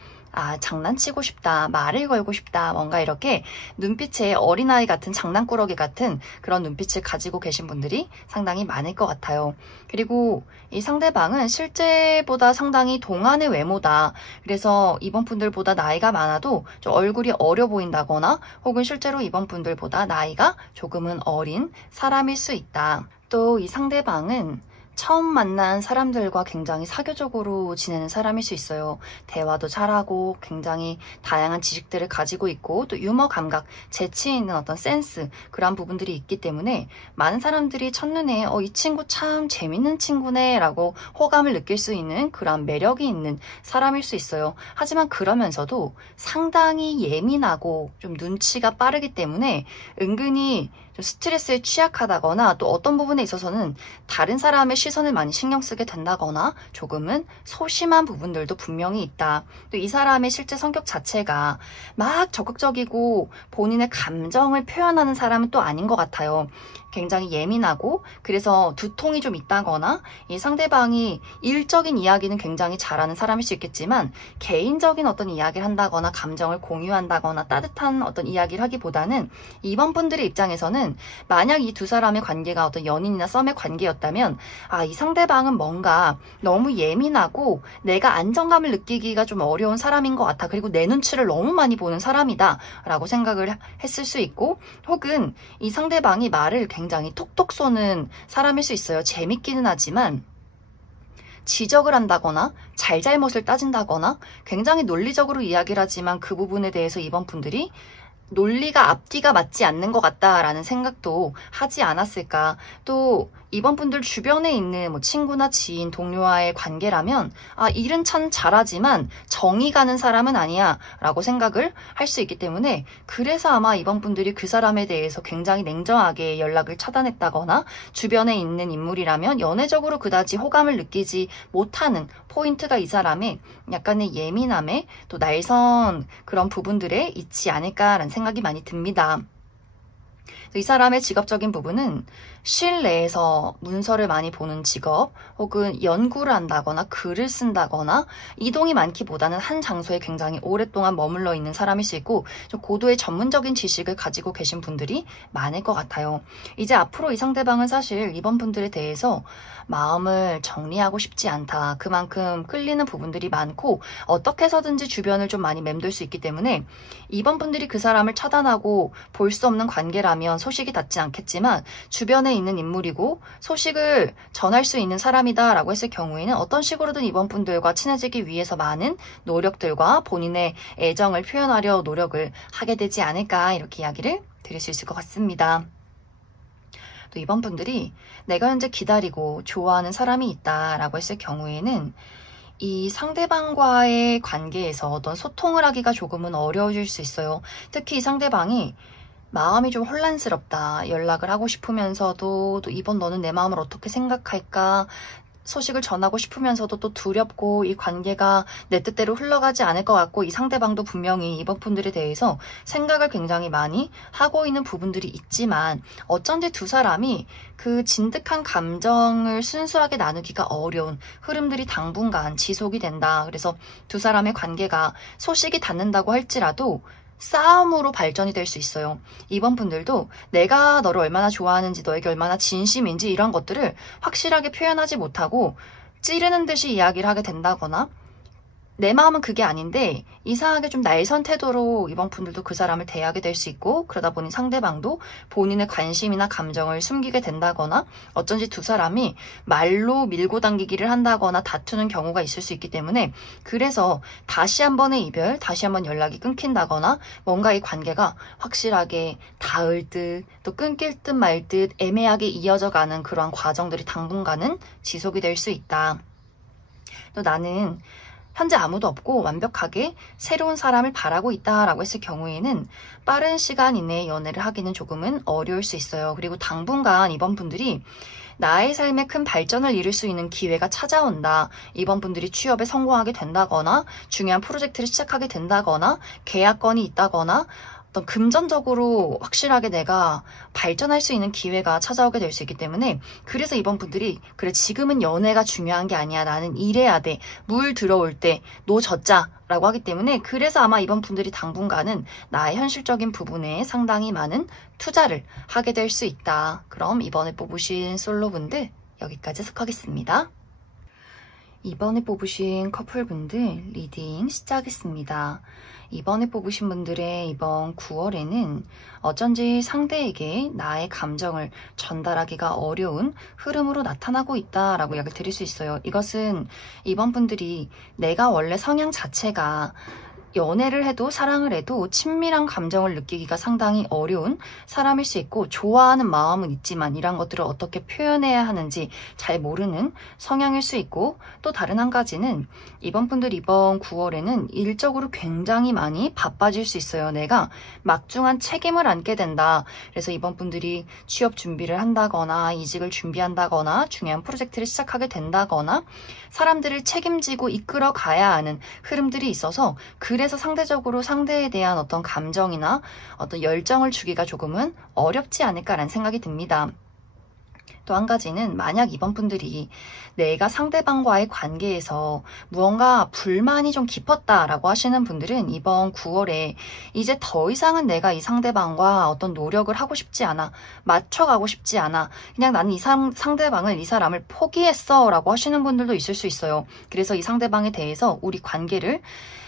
장난치고 싶다, 말을 걸고 싶다, 뭔가 이렇게 눈빛에 어린아이 같은, 장난꾸러기 같은 그런 눈빛을 가지고 계신 분들이 상당히 많을 것 같아요. 그리고 이 상대방은 실제보다 상당히 동안의 외모다. 그래서 이번 분들보다 나이가 많아도 좀 얼굴이 어려 보인다거나, 혹은 실제로 이번 분들보다 나이가 조금은 어린 사람일 수 있다. 또 이 상대방은 처음 만난 사람들과 굉장히 사교적으로 지내는 사람일 수 있어요. 대화도 잘하고 굉장히 다양한 지식들을 가지고 있고, 또 유머 감각, 재치 있는 어떤 센스, 그런 부분들이 있기 때문에 많은 사람들이 첫눈에 이 친구 참 재밌는 친구네 라고 호감을 느낄 수 있는 그런 매력이 있는 사람일 수 있어요. 하지만 그러면서도 상당히 예민하고 좀 눈치가 빠르기 때문에 은근히 좀 스트레스에 취약하다거나, 또 어떤 부분에 있어서는 다른 사람의 시선을 많이 신경 쓰게 된다거나 조금은 소심한 부분들도 분명히 있다. 또 이 사람의 실제 성격 자체가 막 적극적이고 본인의 감정을 표현하는 사람은 또 아닌 것 같아요. 굉장히 예민하고, 그래서 두통이 좀 있다거나, 이 상대방이 일적인 이야기는 굉장히 잘하는 사람일 수 있겠지만 개인적인 어떤 이야기를 한다거나 감정을 공유한다거나 따뜻한 어떤 이야기를 하기보다는, 이번 분들의 입장에서는 만약 이 두 사람의 관계가 어떤 연인이나 썸의 관계였다면 이 상대방은 뭔가 너무 예민하고 내가 안정감을 느끼기가 좀 어려운 사람인 것 같아. 그리고 내 눈치를 너무 많이 보는 사람이다 라고 생각을 했을 수 있고, 혹은 이 상대방이 말을 굉장히 톡톡 쏘는 사람일 수 있어요. 재밌기는 하지만 지적을 한다거나 잘잘못을 따진다거나 굉장히 논리적으로 이야기를 하지만 그 부분에 대해서 이번 분들이 논리가 앞뒤가 맞지 않는 것 같다라는 생각도 하지 않았을까. 또 이번 분들 주변에 있는 친구나 지인, 동료와의 관계라면 일은 참 잘하지만 정이 가는 사람은 아니야 라고 생각을 할 수 있기 때문에, 그래서 아마 이번 분들이 그 사람에 대해서 굉장히 냉정하게 연락을 차단했다거나, 주변에 있는 인물이라면 연애적으로 그다지 호감을 느끼지 못하는 포인트가 이 사람의 약간의 예민함에 또 날선 그런 부분들에 있지 않을까라는 생각이 많이 듭니다. 이 사람의 직업적인 부분은 실내에서 문서를 많이 보는 직업, 혹은 연구를 한다거나 글을 쓴다거나 이동이 많기보다는 한 장소에 굉장히 오랫동안 머물러 있는 사람일 수 있고 좀 고도의 전문적인 지식을 가지고 계신 분들이 많을 것 같아요. 이제 앞으로 이 상대방은 사실 이번 분들에 대해서 마음을 정리하고 싶지 않다. 그만큼 끌리는 부분들이 많고 어떻게 해서든지 주변을 좀 많이 맴돌 수 있기 때문에 이번 분들이 그 사람을 차단하고 볼 수 없는 관계라면 소식이 닿지 않겠지만 주변에 있는 인물이고 소식을 전할 수 있는 사람이다 라고 했을 경우에는 어떤 식으로든 이번 분들과 친해지기 위해서 많은 노력들과 본인의 애정을 표현하려 노력을 하게 되지 않을까 이렇게 이야기를 드릴 수 있을 것 같습니다. 또 이번 분들이 내가 현재 기다리고 좋아하는 사람이 있다라고 했을 경우에는 이 상대방과의 관계에서 어떤 소통을 하기가 조금은 어려워질 수 있어요. 특히 이 상대방이 마음이 좀 혼란스럽다. 연락을 하고 싶으면서도 또 이번 너는 내 마음을 어떻게 생각할까? 소식을 전하고 싶으면서도 또 두렵고 이 관계가 내 뜻대로 흘러가지 않을 것 같고 이 상대방도 분명히 이번 분들에 대해서 생각을 굉장히 많이 하고 있는 부분들이 있지만 어쩐지 두 사람이 그 진득한 감정을 순수하게 나누기가 어려운 흐름들이 당분간 지속이 된다. 그래서 두 사람의 관계가 소식이 닿는다고 할지라도 싸움으로 발전이 될 수 있어요. 이번 분들도 내가 너를 얼마나 좋아하는지 너에게 얼마나 진심인지 이런 것들을 확실하게 표현하지 못하고 찌르는 듯이 이야기를 하게 된다거나 내 마음은 그게 아닌데 이상하게 좀 날선 태도로 이번 분들도 그 사람을 대하게 될 수 있고 그러다 보니 상대방도 본인의 관심이나 감정을 숨기게 된다거나 어쩐지 두 사람이 말로 밀고 당기기를 한다거나 다투는 경우가 있을 수 있기 때문에 그래서 다시 한 번의 이별, 다시 한 번 연락이 끊긴다거나 뭔가 이 관계가 확실하게 닿을 듯 또 끊길 듯 말 듯 애매하게 이어져 가는 그러한 과정들이 당분간은 지속이 될 수 있다. 또 나는 현재 아무도 없고 완벽하게 새로운 사람을 바라고 있다라고 했을 경우에는 빠른 시간 이내에 연애를 하기는 조금은 어려울 수 있어요. 그리고 당분간 이번 분들이 나의 삶에 큰 발전을 이룰 수 있는 기회가 찾아온다. 이번 분들이 취업에 성공하게 된다거나 중요한 프로젝트를 시작하게 된다거나 계약건이 있다거나 어떤 금전적으로 확실하게 내가 발전할 수 있는 기회가 찾아오게 될 수 있기 때문에 그래서 이번 분들이 그래 지금은 연애가 중요한 게 아니야. 나는 일해야 돼. 물 들어올 때 노 젓자 라고 하기 때문에 그래서 아마 이번 분들이 당분간은 나의 현실적인 부분에 상당히 많은 투자를 하게 될 수 있다. 그럼 이번에 뽑으신 솔로분들 여기까지 해석하겠습니다. 이번에 뽑으신 커플분들 리딩 시작하겠습니다. 이번에 뽑으신 분들의 이번 9월에는 어쩐지 상대에게 나의 감정을 전달하기가 어려운 흐름으로 나타나고 있다라고 이야기를 드릴 수 있어요. 이것은 이번 분들이 내가 원래 성향 자체가 연애를 해도 사랑을 해도 친밀한 감정을 느끼기가 상당히 어려운 사람일 수 있고 좋아하는 마음은 있지만 이런 것들을 어떻게 표현해야 하는지 잘 모르는 성향일 수 있고 또 다른 한 가지는 이번 분들 이번 9월에는 일적으로 굉장히 많이 바빠질 수 있어요. 내가 막중한 책임을 안게 된다. 그래서 이번 분들이 취업 준비를 한다거나 이직을 준비한다거나 중요한 프로젝트를 시작하게 된다거나 사람들을 책임지고 이끌어 가야 하는 흐름들이 있어서 그래서 상대적으로 상대에 대한 어떤 감정이나 어떤 열정을 주기가 조금은 어렵지 않을까라는 생각이 듭니다. 또 한 가지는 만약 이번 분들이 내가 상대방과의 관계에서 무언가 불만이 좀 깊었다라고 하시는 분들은 이번 9월에 이제 더 이상은 내가 이 상대방과 어떤 노력을 하고 싶지 않아. 맞춰가고 싶지 않아. 그냥 나는 상대방을 이 사람을 포기했어 라고 하시는 분들도 있을 수 있어요. 그래서 이 상대방에 대해서 우리 관계를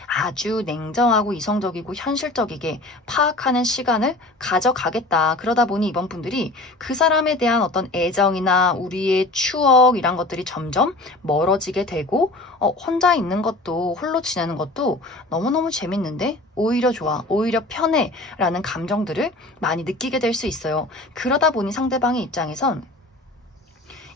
아주 냉정하고 이성적이고 현실적이게 파악하는 시간을 가져가겠다. 그러다 보니 이번 분들이 그 사람에 대한 어떤 애정이나 우리의 추억 이런 것들이 점점 멀어지게 되고 혼자 있는 것도 홀로 지내는 것도 너무너무 재밌는데 오히려 좋아, 오히려 편해 라는 감정들을 많이 느끼게 될 수 있어요. 그러다 보니 상대방의 입장에선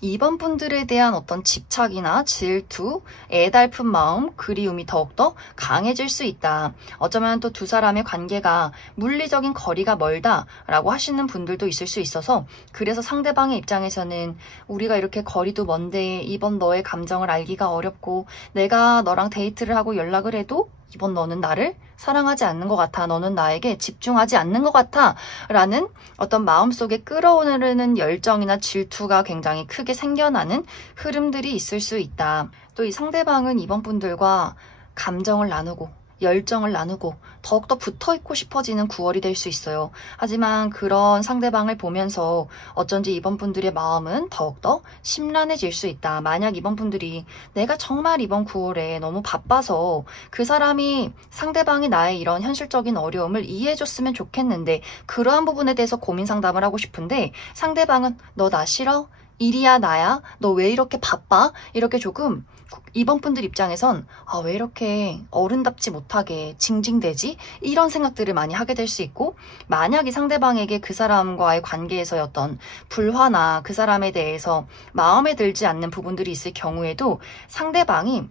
이번 분들에 대한 어떤 집착이나 질투, 애달픈 마음, 그리움이 더욱더 강해질 수 있다. 어쩌면 또 두 사람의 관계가 물리적인 거리가 멀다라고 하시는 분들도 있을 수 있어서 그래서 상대방의 입장에서는 우리가 이렇게 거리도 먼데 이번 너의 감정을 알기가 어렵고 내가 너랑 데이트를 하고 연락을 해도 이번 너는 나를 사랑하지 않는 것 같아. 너는 나에게 집중하지 않는 것 같아. 라는 어떤 마음속에 끌어오르는 열정이나 질투가 굉장히 크게 생겨나는 흐름들이 있을 수 있다. 또 이 상대방은 이번 분들과 감정을 나누고 열정을 나누고 더욱더 붙어있고 싶어지는 9월이 될 수 있어요. 하지만 그런 상대방을 보면서 어쩐지 이번 분들의 마음은 더욱더 심란해질 수 있다. 만약 이번 분들이 내가 정말 이번 9월에 너무 바빠서 그 사람이 상대방이 나의 이런 현실적인 어려움을 이해해줬으면 좋겠는데 그러한 부분에 대해서 고민 상담을 하고 싶은데 상대방은 너 나 싫어? 일이야 나야? 너 왜 이렇게 바빠? 이렇게 조금 이번 분들 입장에선 왜 이렇게 어른답지 못하게 징징대지? 이런 생각들을 많이 하게 될 수 있고 만약 이 상대방에게 그 사람과의 관계에서의 어떤 불화나 그 사람에 대해서 마음에 들지 않는 부분들이 있을 경우에도 상대방이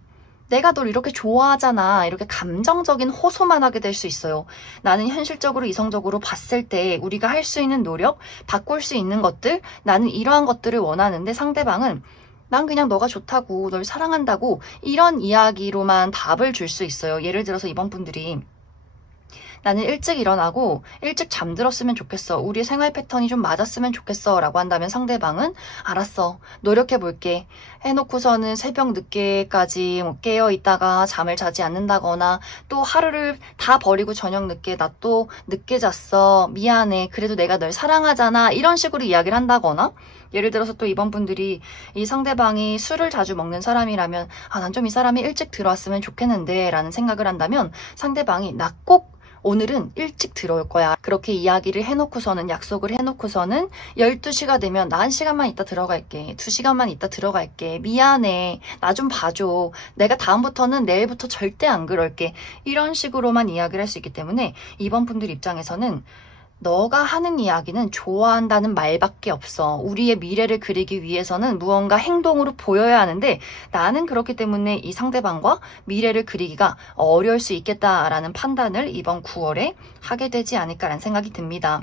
내가 널 이렇게 좋아하잖아. 이렇게 감정적인 호소만 하게 될 수 있어요. 나는 현실적으로 이성적으로 봤을 때 우리가 할 수 있는 노력, 바꿀 수 있는 것들, 나는 이러한 것들을 원하는데 상대방은 난 그냥 너가 좋다고, 널 사랑한다고 이런 이야기로만 답을 줄 수 있어요. 예를 들어서 이번 분들이 나는 일찍 일어나고 일찍 잠들었으면 좋겠어. 우리의 생활 패턴이 좀 맞았으면 좋겠어. 라고 한다면 상대방은 알았어. 노력해볼게. 해놓고서는 새벽 늦게까지 깨어 있다가 잠을 자지 않는다거나 또 하루를 다 버리고 저녁 늦게 나 또 늦게 잤어. 미안해. 그래도 내가 널 사랑하잖아. 이런 식으로 이야기를 한다거나 예를 들어서 또 이번 분들이 이 상대방이 술을 자주 먹는 사람이라면 난 좀 이 사람이 일찍 들어왔으면 좋겠는데 라는 생각을 한다면 상대방이 나 꼭 오늘은 일찍 들어올 거야. 그렇게 이야기를 해놓고서는 약속을 해놓고서는 12시가 되면 나 1시간만 있다 들어갈게. 2시간만 있다 들어갈게. 미안해. 나 좀 봐줘. 내가 다음부터는 내일부터 절대 안 그럴게. 이런 식으로만 이야기를 할 수 있기 때문에 이번 분들 입장에서는 너가 하는 이야기는 좋아한다는 말밖에 없어. 우리의 미래를 그리기 위해서는 무언가 행동으로 보여야 하는데 나는 그렇기 때문에 이 상대방과 미래를 그리기가 어려울 수 있겠다라는 판단을 이번 9월에 하게 되지 않을까라는 생각이 듭니다.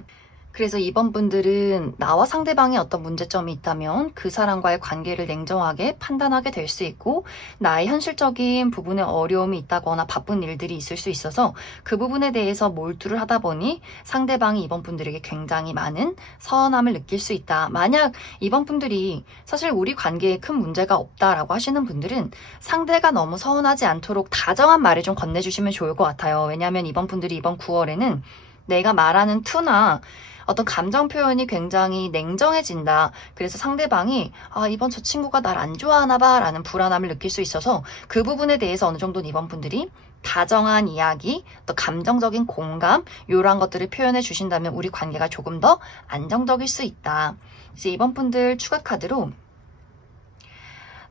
그래서 이번 분들은 나와 상대방의 어떤 문제점이 있다면 그 사람과의 관계를 냉정하게 판단하게 될 수 있고 나의 현실적인 부분에 어려움이 있다거나 바쁜 일들이 있을 수 있어서 그 부분에 대해서 몰두를 하다 보니 상대방이 이번 분들에게 굉장히 많은 서운함을 느낄 수 있다. 만약 이번 분들이 사실 우리 관계에 큰 문제가 없다라고 하시는 분들은 상대가 너무 서운하지 않도록 다정한 말을 좀 건네주시면 좋을 것 같아요. 왜냐하면 이번 분들이 이번 9월에는 내가 말하는 투나 어떤 감정 표현이 굉장히 냉정해진다. 그래서 상대방이 이번 저 친구가 날 안 좋아하나 봐 라는 불안함을 느낄 수 있어서 그 부분에 대해서 어느 정도는 이번 분들이 다정한 이야기, 또 감정적인 공감 이러한 것들을 표현해 주신다면 우리 관계가 조금 더 안정적일 수 있다. 이제 이번 분들 추가 카드로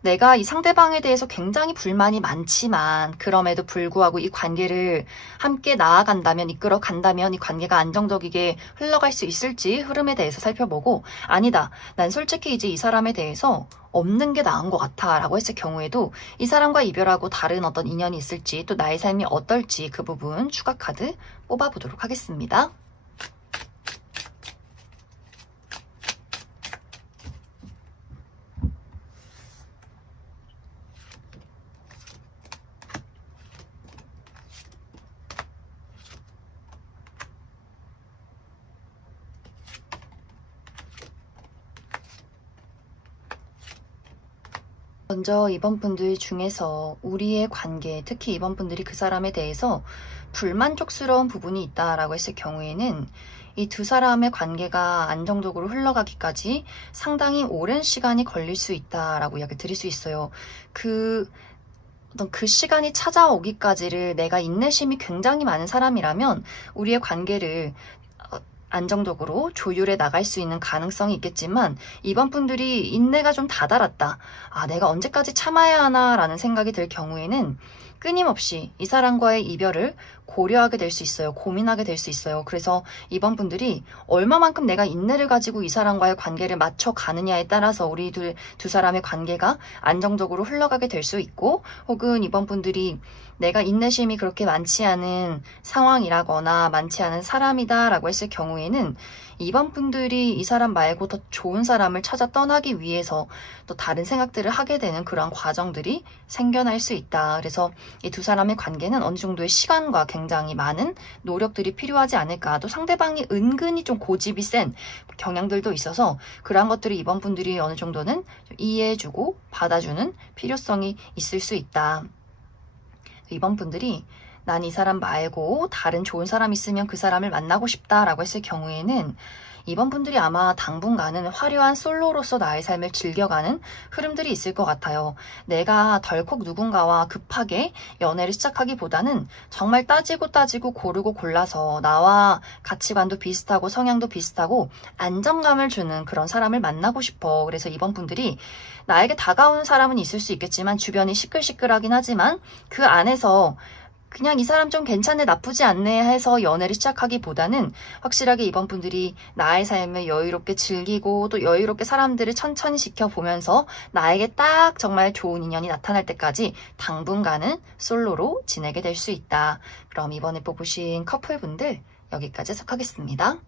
내가 이 상대방에 대해서 굉장히 불만이 많지만 그럼에도 불구하고 이 관계를 함께 나아간다면 이끌어 간다면 이 관계가 안정적이게 흘러갈 수 있을지 흐름에 대해서 살펴보고 아니다. 난 솔직히 이제 이 사람에 대해서 없는 게 나은 것 같아 라고 했을 경우에도 이 사람과 이별하고 다른 어떤 인연이 있을지 또 나의 삶이 어떨지 그 부분 추가 카드 뽑아보도록 하겠습니다. 먼저 이번 분들 중에서 우리의 관계, 특히 이번 분들이 그 사람에 대해서 불만족스러운 부분이 있다라고 했을 경우에는 이 두 사람의 관계가 안정적으로 흘러가기까지 상당히 오랜 시간이 걸릴 수 있다라고 이야기 드릴 수 있어요. 그 시간이 찾아오기까지를 내가 인내심이 굉장히 많은 사람이라면 우리의 관계를 안정적으로 조율해 나갈 수 있는 가능성이 있겠지만 이번 분들이 인내가 좀 다다랐다. 내가 언제까지 참아야 하나 라는 생각이 들 경우에는 끊임없이 이 사람과의 이별을 고려하게 될 수 있어요. 고민하게 될 수 있어요. 그래서 이번 분들이 얼마만큼 내가 인내를 가지고 이 사람과의 관계를 맞춰가느냐에 따라서 우리 두 사람의 관계가 안정적으로 흘러가게 될 수 있고 혹은 이번 분들이 내가 인내심이 그렇게 많지 않은 상황이라거나 많지 않은 사람이다 라고 했을 경우에는 이번 분들이 이 사람 말고 더 좋은 사람을 찾아 떠나기 위해서 또 다른 생각들을 하게 되는 그런 과정들이 생겨날 수 있다. 그래서 이 두 사람의 관계는 어느 정도의 시간과 굉장히 많은 노력들이 필요하지 않을까. 또 상대방이 은근히 좀 고집이 센 경향들도 있어서 그러한 것들을 이번 분들이 어느 정도는 이해해주고 받아주는 필요성이 있을 수 있다. 이번 분들이 난 이 사람 말고 다른 좋은 사람 있으면 그 사람을 만나고 싶다라고 했을 경우에는 이번 분들이 아마 당분간은 화려한 솔로로서 나의 삶을 즐겨가는 흐름들이 있을 것 같아요. 내가 덜컥 누군가와 급하게 연애를 시작하기보다는 정말 따지고 고르고 골라서 나와 가치관도 비슷하고 성향도 비슷하고 안정감을 주는 그런 사람을 만나고 싶어. 그래서 이번 분들이 나에게 다가오는 사람은 있을 수 있겠지만 주변이 시끌시끌하긴 하지만 그 안에서 그냥 이 사람 좀 괜찮네, 나쁘지 않네 해서 연애를 시작하기보다는 확실하게 이번 분들이 나의 삶을 여유롭게 즐기고 또 여유롭게 사람들을 천천히 지켜보면서 나에게 딱 정말 좋은 인연이 나타날 때까지 당분간은 솔로로 지내게 될 수 있다. 그럼 이번에 뽑으신 커플분들 여기까지 해석하겠습니다.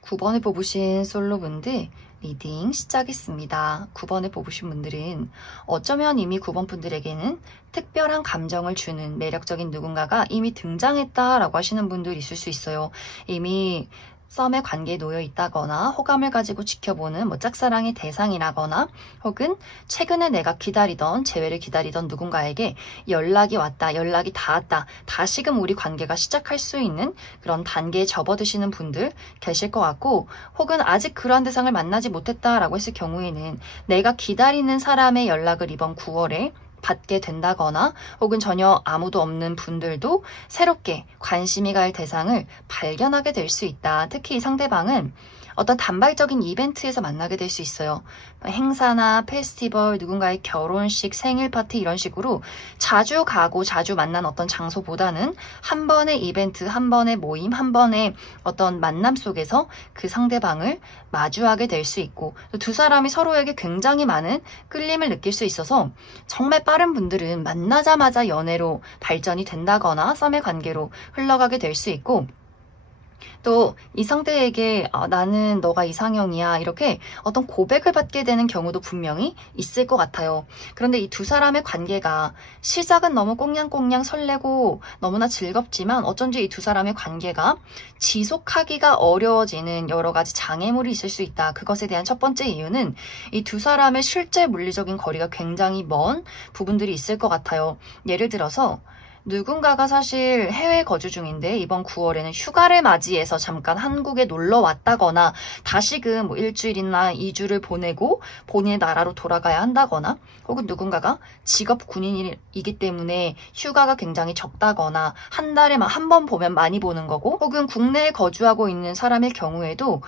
9번을 뽑으신 솔로분들 리딩 시작했습니다. 9번을 뽑으신 분들은 어쩌면 이미 9번 분들에게는 특별한 감정을 주는 매력적인 누군가가 이미 등장했다라고 하시는 분들 있을 수 있어요. 이미 썸의 관계에 놓여 있다거나 호감을 가지고 지켜보는 짝사랑의 대상이라거나 혹은 최근에 내가 기다리던 재회를 기다리던 누군가에게 연락이 왔다, 연락이 닿았다, 다시금 우리 관계가 시작할 수 있는 그런 단계에 접어드시는 분들 계실 것 같고, 혹은 아직 그러한 대상을 만나지 못했다라고 했을 경우에는 내가 기다리는 사람의 연락을 이번 9월에 받게 된다거나 혹은 전혀 아무도 없는 분들도 새롭게 관심이 갈 대상을 발견하게 될 수 있다. 특히 이 상대방은 어떤 단발적인 이벤트에서 만나게 될 수 있어요. 행사나 페스티벌, 누군가의 결혼식, 생일 파티 이런 식으로 자주 가고 자주 만난 어떤 장소보다는 한 번의 이벤트, 한 번의 모임, 한 번의 어떤 만남 속에서 그 상대방을 마주하게 될 수 있고, 두 사람이 서로에게 굉장히 많은 끌림을 느낄 수 있어서 정말 빠른 분들은 만나자마자 연애로 발전이 된다거나 썸의 관계로 흘러가게 될 수 있고, 또 이 상대에게 나는 너가 이상형이야 이렇게 어떤 고백을 받게 되는 경우도 분명히 있을 것 같아요. 그런데 이 두 사람의 관계가 시작은 너무 꽁냥꽁냥 설레고 너무나 즐겁지만 어쩐지 이 두 사람의 관계가 지속하기가 어려워지는 여러 가지 장애물이 있을 수 있다. 그것에 대한 첫 번째 이유는 이 두 사람의 실제 물리적인 거리가 굉장히 먼 부분들이 있을 것 같아요. 예를 들어서 누군가가 사실 해외 거주 중인데 이번 9월에는 휴가를 맞이해서 잠깐 한국에 놀러 왔다거나 다시금 뭐 일주일이나 2주를 보내고 본인의 나라로 돌아가야 한다거나, 혹은 누군가가 직업 군인이기 때문에 휴가가 굉장히 적다거나 한 달에 한 번 보면 많이 보는 거고, 혹은 국내에 거주하고 있는 사람일 경우에도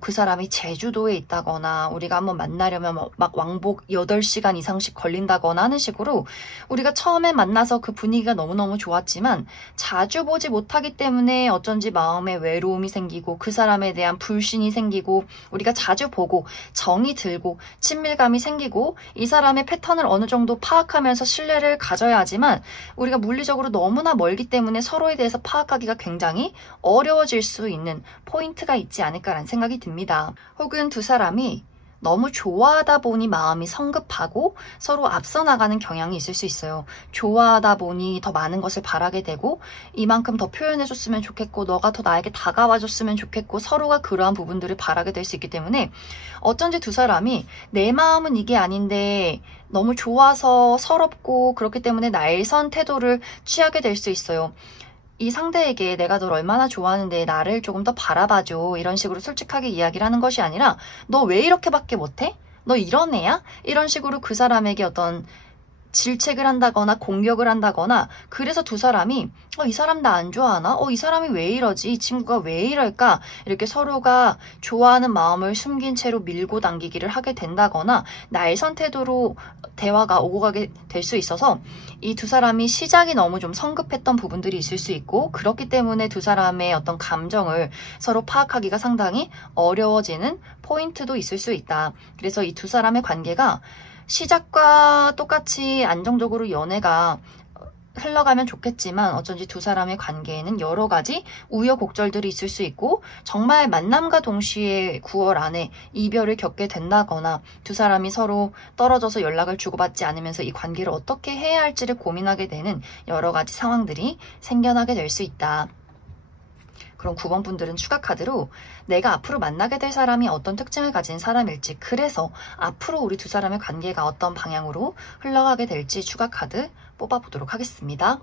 그 사람이 제주도에 있다거나 우리가 한번 만나려면 막 왕복 8시간 이상씩 걸린다거나 하는 식으로 우리가 처음에 만나서 그 분위기가 너무너무 좋았지만 자주 보지 못하기 때문에 어쩐지 마음에 외로움이 생기고 그 사람에 대한 불신이 생기고 우리가 자주 보고 정이 들고 친밀감이 생기고 이 사람의 패턴을 어느 정도 파악하면서 신뢰를 가져야 하지만 우리가 물리적으로 너무나 멀기 때문에 서로에 대해서 파악하기가 굉장히 어려워질 수 있는 포인트가 있지 않을까라는 생각이 듭니다. 혹은 두 사람이 너무 좋아하다 보니 마음이 성급하고 서로 앞서 나가는 경향이 있을 수 있어요. 좋아하다 보니 더 많은 것을 바라게 되고 이만큼 더 표현해줬으면 좋겠고 너가 더 나에게 다가와줬으면 좋겠고 서로가 그러한 부분들을 바라게 될 수 있기 때문에 어쩐지 두 사람이 내 마음은 이게 아닌데 너무 좋아서 서럽고 그렇기 때문에 날선 태도를 취하게 될 수 있어요. 이 상대에게 내가 널 얼마나 좋아하는데 나를 조금 더 바라봐줘 이런 식으로 솔직하게 이야기를 하는 것이 아니라 너 왜 이렇게밖에 못해? 너 이런 애야? 이런 식으로 그 사람에게 어떤 질책을 한다거나 공격을 한다거나, 그래서 두 사람이 이 사람 나 안 좋아하나? 이 사람이 왜 이러지? 이 친구가 왜 이럴까? 이렇게 서로가 좋아하는 마음을 숨긴 채로 밀고 당기기를 하게 된다거나 날선 태도로 대화가 오고 가게 될 수 있어서 이 두 사람이 시작이 너무 좀 성급했던 부분들이 있을 수 있고, 그렇기 때문에 두 사람의 어떤 감정을 서로 파악하기가 상당히 어려워지는 포인트도 있을 수 있다. 그래서 이 두 사람의 관계가 시작과 똑같이 안정적으로 연애가 흘러가면 좋겠지만 어쩐지 두 사람의 관계에는 여러 가지 우여곡절들이 있을 수 있고 정말 만남과 동시에 9월 안에 이별을 겪게 된다거나 두 사람이 서로 떨어져서 연락을 주고받지 않으면서 이 관계를 어떻게 해야 할지를 고민하게 되는 여러 가지 상황들이 생겨나게 될 수 있다. 그럼 9번 분들은 추가 카드로 내가 앞으로 만나게 될 사람이 어떤 특징을 가진 사람일지, 그래서 앞으로 우리 두 사람의 관계가 어떤 방향으로 흘러가게 될지 추가 카드 뽑아보도록 하겠습니다.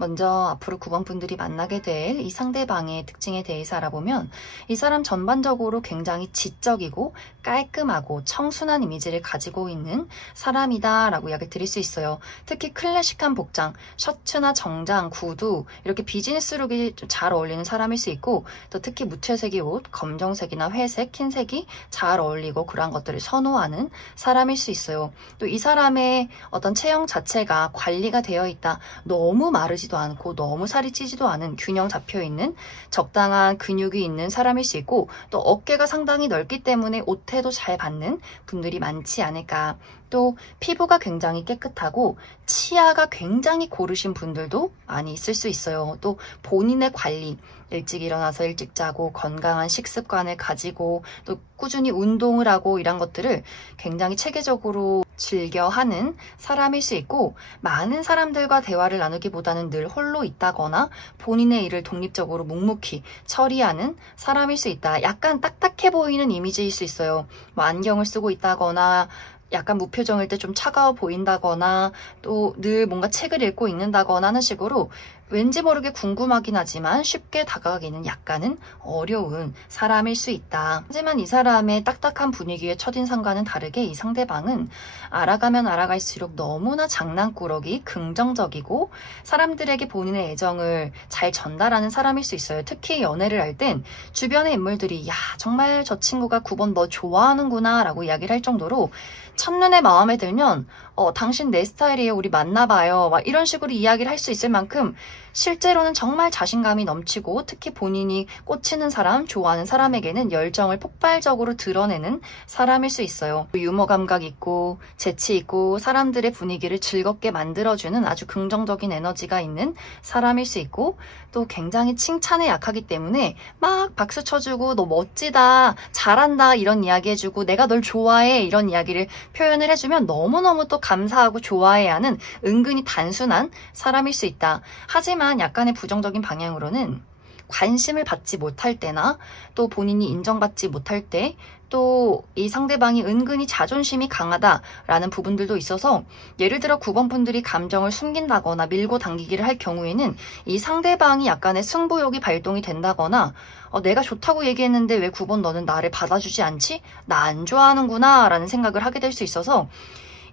먼저 앞으로 9번 분들이 만나게 될 이 상대방의 특징에 대해서 알아보면 이 사람 전반적으로 굉장히 지적이고 깔끔하고 청순한 이미지를 가지고 있는 사람이다 라고 이야기 드릴 수 있어요. 특히 클래식한 복장, 셔츠나 정장, 구두 이렇게 비즈니스룩이 좀 잘 어울리는 사람일 수 있고, 또 특히 무채색의 옷, 검정색이나 회색, 흰색이 잘 어울리고 그러한 것들을 선호하는 사람일 수 있어요. 또 이 사람의 어떤 체형 자체가 관리가 되어 있다. 너무 마르지 않고 너무 살이 찌지도 않은 균형 잡혀있는 적당한 근육이 있는 사람일 수 있고, 또 어깨가 상당히 넓기 때문에 옷태도 잘 받는 분들이 많지 않을까. 또 피부가 굉장히 깨끗하고 치아가 굉장히 고르신 분들도 많이 있을 수 있어요. 또 본인의 관리, 일찍 일어나서 일찍 자고 건강한 식습관을 가지고 또 꾸준히 운동을 하고 이런 것들을 굉장히 체계적으로 즐겨하는 사람일 수 있고, 많은 사람들과 대화를 나누기보다는 늘 홀로 있다거나 본인의 일을 독립적으로 묵묵히 처리하는 사람일 수 있다. 약간 딱딱해 보이는 이미지일 수 있어요. 뭐 안경을 쓰고 있다거나 약간 무표정일 때 좀 차가워 보인다거나 또 늘 뭔가 책을 읽고 있는다거나 하는 식으로 왠지 모르게 궁금하긴 하지만 쉽게 다가가기는 약간은 어려운 사람일 수 있다. 하지만 이 사람의 딱딱한 분위기의 첫인상과는 다르게 이 상대방은 알아가면 알아갈수록 너무나 장난꾸러기, 긍정적이고 사람들에게 본인의 애정을 잘 전달하는 사람일 수 있어요. 특히 연애를 할 땐 주변의 인물들이 야, 정말 저 친구가 9번 너 좋아하는구나 라고 이야기를 할 정도로 첫눈에 마음에 들면 당신 내 스타일이에요. 우리 만나봐요. 막 이런 식으로 이야기를 할 수 있을 만큼 실제로는 정말 자신감이 넘치고, 특히 본인이 꽂히는 사람, 좋아하는 사람에게는 열정을 폭발적으로 드러내는 사람일 수 있어요. 유머 감각 있고 재치 있고 사람들의 분위기를 즐겁게 만들어주는 아주 긍정적인 에너지가 있는 사람일 수 있고, 또 굉장히 칭찬에 약하기 때문에 막 박수 쳐주고 너 멋지다, 잘한다 이런 이야기 해주고 내가 널 좋아해 이런 이야기를 표현을 해주면 너무너무 또 감사하고 좋아해야 하는 은근히 단순한 사람일 수 있다. 하지만 약간의 부정적인 방향으로는 관심을 받지 못할 때나 또 본인이 인정받지 못할 때, 또 이 상대방이 은근히 자존심이 강하다라는 부분들도 있어서, 예를 들어 9번 분들이 감정을 숨긴다거나 밀고 당기기를 할 경우에는 이 상대방이 약간의 승부욕이 발동이 된다거나 내가 좋다고 얘기했는데 왜 9번 너는 나를 받아주지 않지? 나 안 좋아하는구나 라는 생각을 하게 될 수 있어서,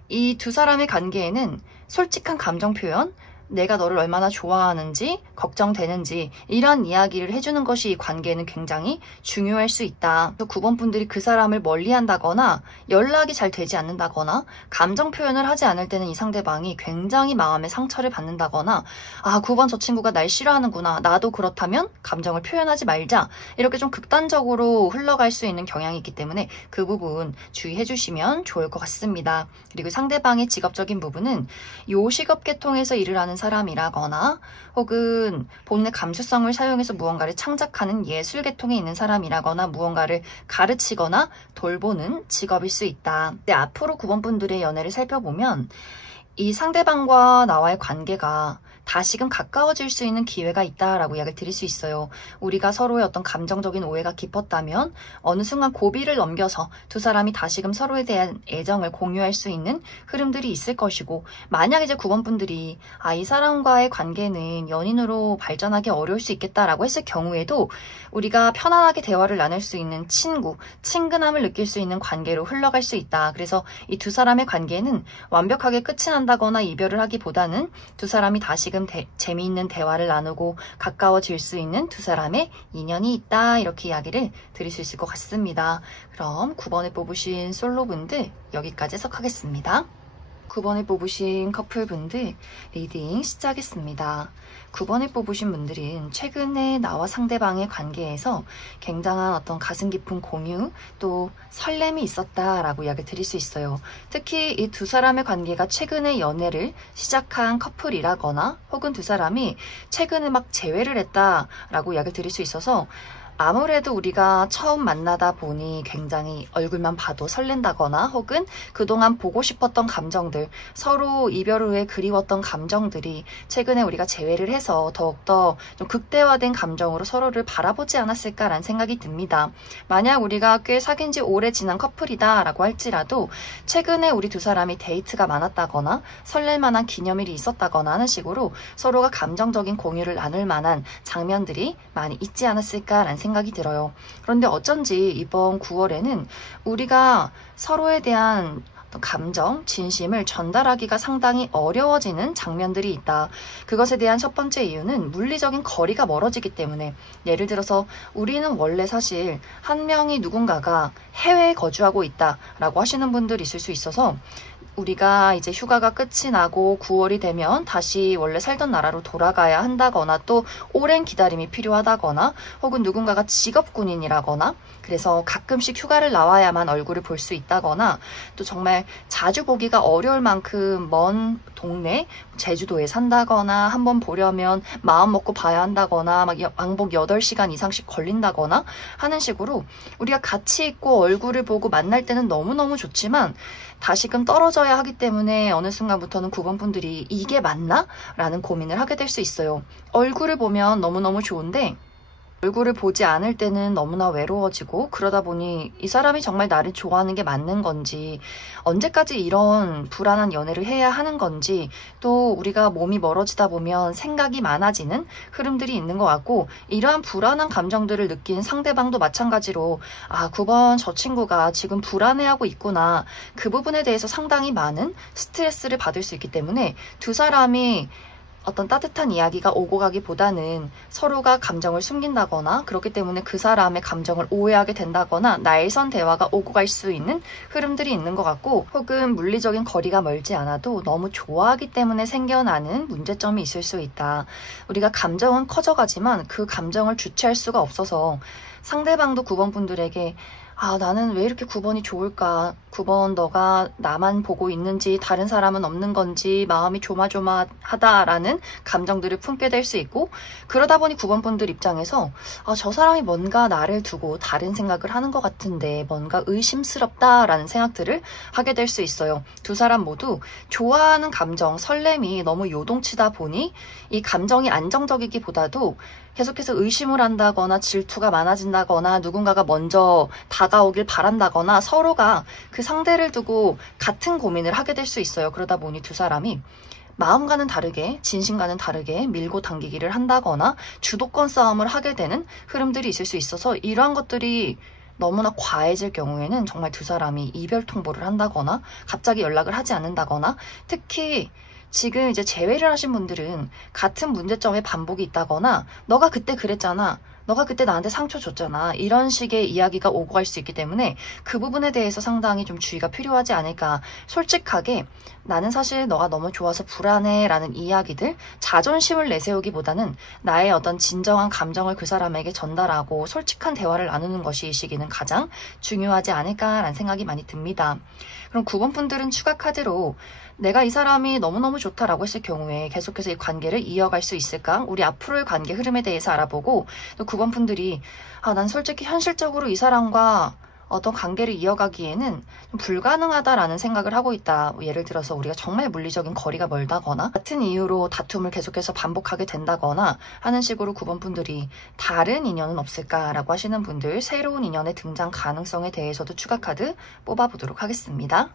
이 두 사람의 관계에는 솔직한 감정 표현, 내가 너를 얼마나 좋아하는지, 걱정되는지 이런 이야기를 해주는 것이 이 관계에는 굉장히 중요할 수 있다. 또 9번 분들이 그 사람을 멀리한다거나 연락이 잘 되지 않는다거나 감정 표현을 하지 않을 때는 이 상대방이 굉장히 마음의 상처를 받는다거나, 아 9번 저 친구가 날 싫어하는구나, 나도 그렇다면 감정을 표현하지 말자, 이렇게 좀 극단적으로 흘러갈 수 있는 경향이 있기 때문에 그 부분 주의해 주시면 좋을 것 같습니다. 그리고 상대방의 직업적인 부분은 요식업 계통에서 일을 하는 사람이라거나 혹은 본인의 감수성을 사용해서 무언가를 창작하는 예술 계통에 있는 사람이라거나 무언가를 가르치거나 돌보는 직업일 수 있다. 근데 앞으로 9번 분들의 연애를 살펴보면 이 상대방과 나와의 관계가 다시금 가까워질 수 있는 기회가 있다라고 이야기를 드릴 수 있어요. 우리가 서로의 어떤 감정적인 오해가 깊었다면 어느 순간 고비를 넘겨서 두 사람이 다시금 서로에 대한 애정을 공유할 수 있는 흐름들이 있을 것이고, 만약 이제 9번 분들이 이 사람과의 관계는 연인으로 발전하기 어려울 수 있겠다라고 했을 경우에도 우리가 편안하게 대화를 나눌 수 있는 친구, 친근함을 느낄 수 있는 관계로 흘러갈 수 있다. 그래서 이 두 사람의 관계는 완벽하게 끝이 난다거나 이별을 하기보다는 두 사람이 다시금 재미있는 대화를 나누고 가까워질 수 있는 두 사람의 인연이 있다, 이렇게 이야기를 드릴 수 있을 것 같습니다. 그럼 9번에 뽑으신 솔로분들 여기까지 해석하겠습니다. 9번에 뽑으신 커플분들 리딩 시작했습니다. 9번에 뽑으신 분들은 최근에 나와 상대방의 관계에서 굉장한 어떤 가슴 깊은 공유 또 설렘이 있었다라고 이야기를 드릴 수 있어요. 특히 이 두 사람의 관계가 최근에 연애를 시작한 커플이라거나 혹은 두 사람이 최근에 막 재회를 했다라고 이야기를 드릴 수 있어서 아무래도 우리가 처음 만나다 보니 굉장히 얼굴만 봐도 설렌다거나 혹은 그동안 보고 싶었던 감정들, 서로 이별 후에 그리웠던 감정들이 최근에 우리가 재회를 해서 더욱더 좀 극대화된 감정으로 서로를 바라보지 않았을까라는 생각이 듭니다. 만약 우리가 꽤 사귄 지 오래 지난 커플이다라고 할지라도 최근에 우리 두 사람이 데이트가 많았다거나 설렐 만한 기념일이 있었다거나 하는 식으로 서로가 감정적인 공유를 나눌 만한 장면들이 많이 있지 않았을까라는 생각이 들어요. 그런데 어쩐지 이번 9월에는 우리가 서로에 대한 감정, 진심을 전달하기가 상당히 어려워지는 장면들이 있다. 그것에 대한 첫 번째 이유는 물리적인 거리가 멀어지기 때문에, 예를 들어서 우리는 원래 사실 한 명이 누군가가 해외에 거주하고 있다라고 하시는 분들이 있을 수 있어서 우리가 이제 휴가가 끝이 나고 9월이 되면 다시 원래 살던 나라로 돌아가야 한다거나 또 오랜 기다림이 필요하다거나 혹은 누군가가 직업군인이라거나 그래서 가끔씩 휴가를 나와야만 얼굴을 볼 수 있다거나 또 정말 자주 보기가 어려울 만큼 먼 동네, 제주도에 산다거나 한번 보려면 마음 먹고 봐야 한다거나 막 왕복 8시간 이상씩 걸린다거나 하는 식으로 우리가 같이 있고 얼굴을 보고 만날 때는 너무너무 좋지만 다시금 떨어져야 하기 때문에 어느 순간부터는 9번 분들이 이게 맞나? 라는 고민을 하게 될 수 있어요. 얼굴을 보면 너무너무 좋은데 얼굴을 보지 않을 때는 너무나 외로워지고 그러다 보니 이 사람이 정말 나를 좋아하는 게 맞는 건지 언제까지 이런 불안한 연애를 해야 하는 건지 또 우리가 몸이 멀어지다 보면 생각이 많아지는 흐름들이 있는 것 같고 이러한 불안한 감정들을 느낀 상대방도 마찬가지로 9번 저 친구가 지금 불안해하고 있구나. 그 부분에 대해서 상당히 많은 스트레스를 받을 수 있기 때문에 두 사람이 어떤 따뜻한 이야기가 오고 가기보다는 서로가 감정을 숨긴다거나 그렇기 때문에 그 사람의 감정을 오해하게 된다거나 날선 대화가 오고 갈 수 있는 흐름들이 있는 것 같고 혹은 물리적인 거리가 멀지 않아도 너무 좋아하기 때문에 생겨나는 문제점이 있을 수 있다. 우리가 감정은 커져가지만 그 감정을 주체할 수가 없어서 상대방도 9번 분들에게 나는 왜 이렇게 9번이 좋을까? 9번 너가 나만 보고 있는지 다른 사람은 없는 건지 마음이 조마조마하다라는 감정들을 품게 될 수 있고 그러다 보니 9번 분들 입장에서 저 사람이 뭔가 나를 두고 다른 생각을 하는 것 같은데 뭔가 의심스럽다라는 생각들을 하게 될 수 있어요. 두 사람 모두 좋아하는 감정, 설렘이 너무 요동치다 보니 이 감정이 안정적이기보다도 계속해서 의심을 한다거나 질투가 많아진다거나 누군가가 먼저 다가오길 바란다거나 서로가 그 상대를 두고 같은 고민을 하게 될 수 있어요. 그러다 보니 두 사람이 마음과는 다르게 진심과는 다르게 밀고 당기기를 한다거나 주도권 싸움을 하게 되는 흐름들이 있을 수 있어서 이러한 것들이 너무나 과해질 경우에는 정말 두 사람이 이별 통보를 한다거나 갑자기 연락을 하지 않는다거나 특히 지금 이제 재회를 하신 분들은 같은 문제점의 반복이 있다거나 너가 그때 그랬잖아. 너가 그때 나한테 상처 줬잖아. 이런 식의 이야기가 오고 갈 수 있기 때문에 그 부분에 대해서 상당히 좀 주의가 필요하지 않을까. 솔직하게 나는 사실 너가 너무 좋아서 불안해 라는 이야기들 자존심을 내세우기보다는 나의 어떤 진정한 감정을 그 사람에게 전달하고 솔직한 대화를 나누는 것이 이 시기는 가장 중요하지 않을까라는 생각이 많이 듭니다. 그럼 9번 분들은 추가 카드로 내가 이 사람이 너무너무 좋다라고 했을 경우에 계속해서 이 관계를 이어갈 수 있을까? 우리 앞으로의 관계 흐름에 대해서 알아보고 또 9번 분들이 난 솔직히 현실적으로 이 사람과 어떤 관계를 이어가기에는 좀 불가능하다라는 생각을 하고 있다. 예를 들어서 우리가 정말 물리적인 거리가 멀다거나 같은 이유로 다툼을 계속해서 반복하게 된다거나 하는 식으로 9번 분들이 다른 인연은 없을까라고 하시는 분들 새로운 인연의 등장 가능성에 대해서도 추가 카드 뽑아보도록 하겠습니다.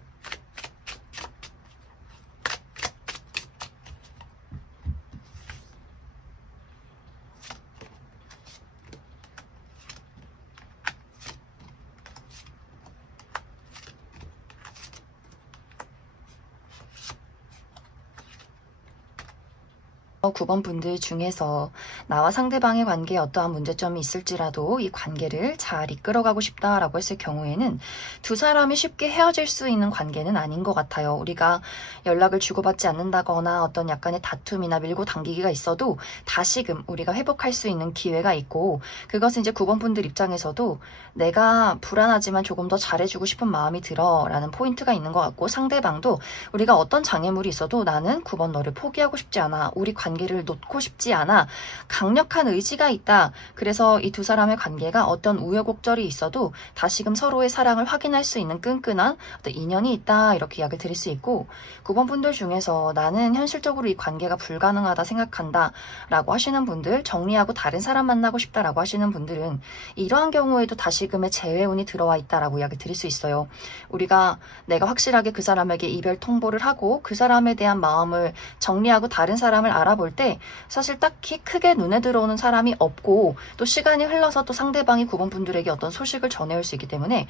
9번 분들 중에서 나와 상대방의 관계에 어떠한 문제점이 있을지라도 이 관계를 잘 이끌어가고 싶다라고 했을 경우에는 두 사람이 쉽게 헤어질 수 있는 관계는 아닌 것 같아요. 우리가 연락을 주고받지 않는다거나 어떤 약간의 다툼이나 밀고 당기기가 있어도 다시금 우리가 회복할 수 있는 기회가 있고, 그것은 이제 9번 분들 입장에서도 내가 불안하지만 조금 더 잘해주고 싶은 마음이 들어 라는 포인트가 있는 것 같고, 상대방도 우리가 어떤 장애물이 있어도 나는 9번 너를 포기하고 싶지 않아, 우리 관계를 놓고 싶지 않아, 강력한 의지가 있다. 그래서 이 두 사람의 관계가 어떤 우여곡절이 있어도 다시금 서로의 사랑을 확인할 수 있는 끈끈한 어떤 인연이 있다, 이렇게 이야기를 드릴 수 있고, 9번 분들 중에서 나는 현실적으로 이 관계가 불가능하다 생각한다 라고 하시는 분들, 정리하고 다른 사람 만나고 싶다 라고 하시는 분들은 이러한 경우에도 다시금의 재회운이 들어와 있다라고 이야기 드릴 수 있어요. 우리가 내가 확실하게 그 사람에게 이별 통보를 하고 그 사람에 대한 마음을 정리하고 다른 사람을 알아볼 때 사실 딱히 크게 눈에 들어오는 사람이 없고, 또 시간이 흘러서 또 상대방이 9번 분들에게 어떤 소식을 전해올 수 있기 때문에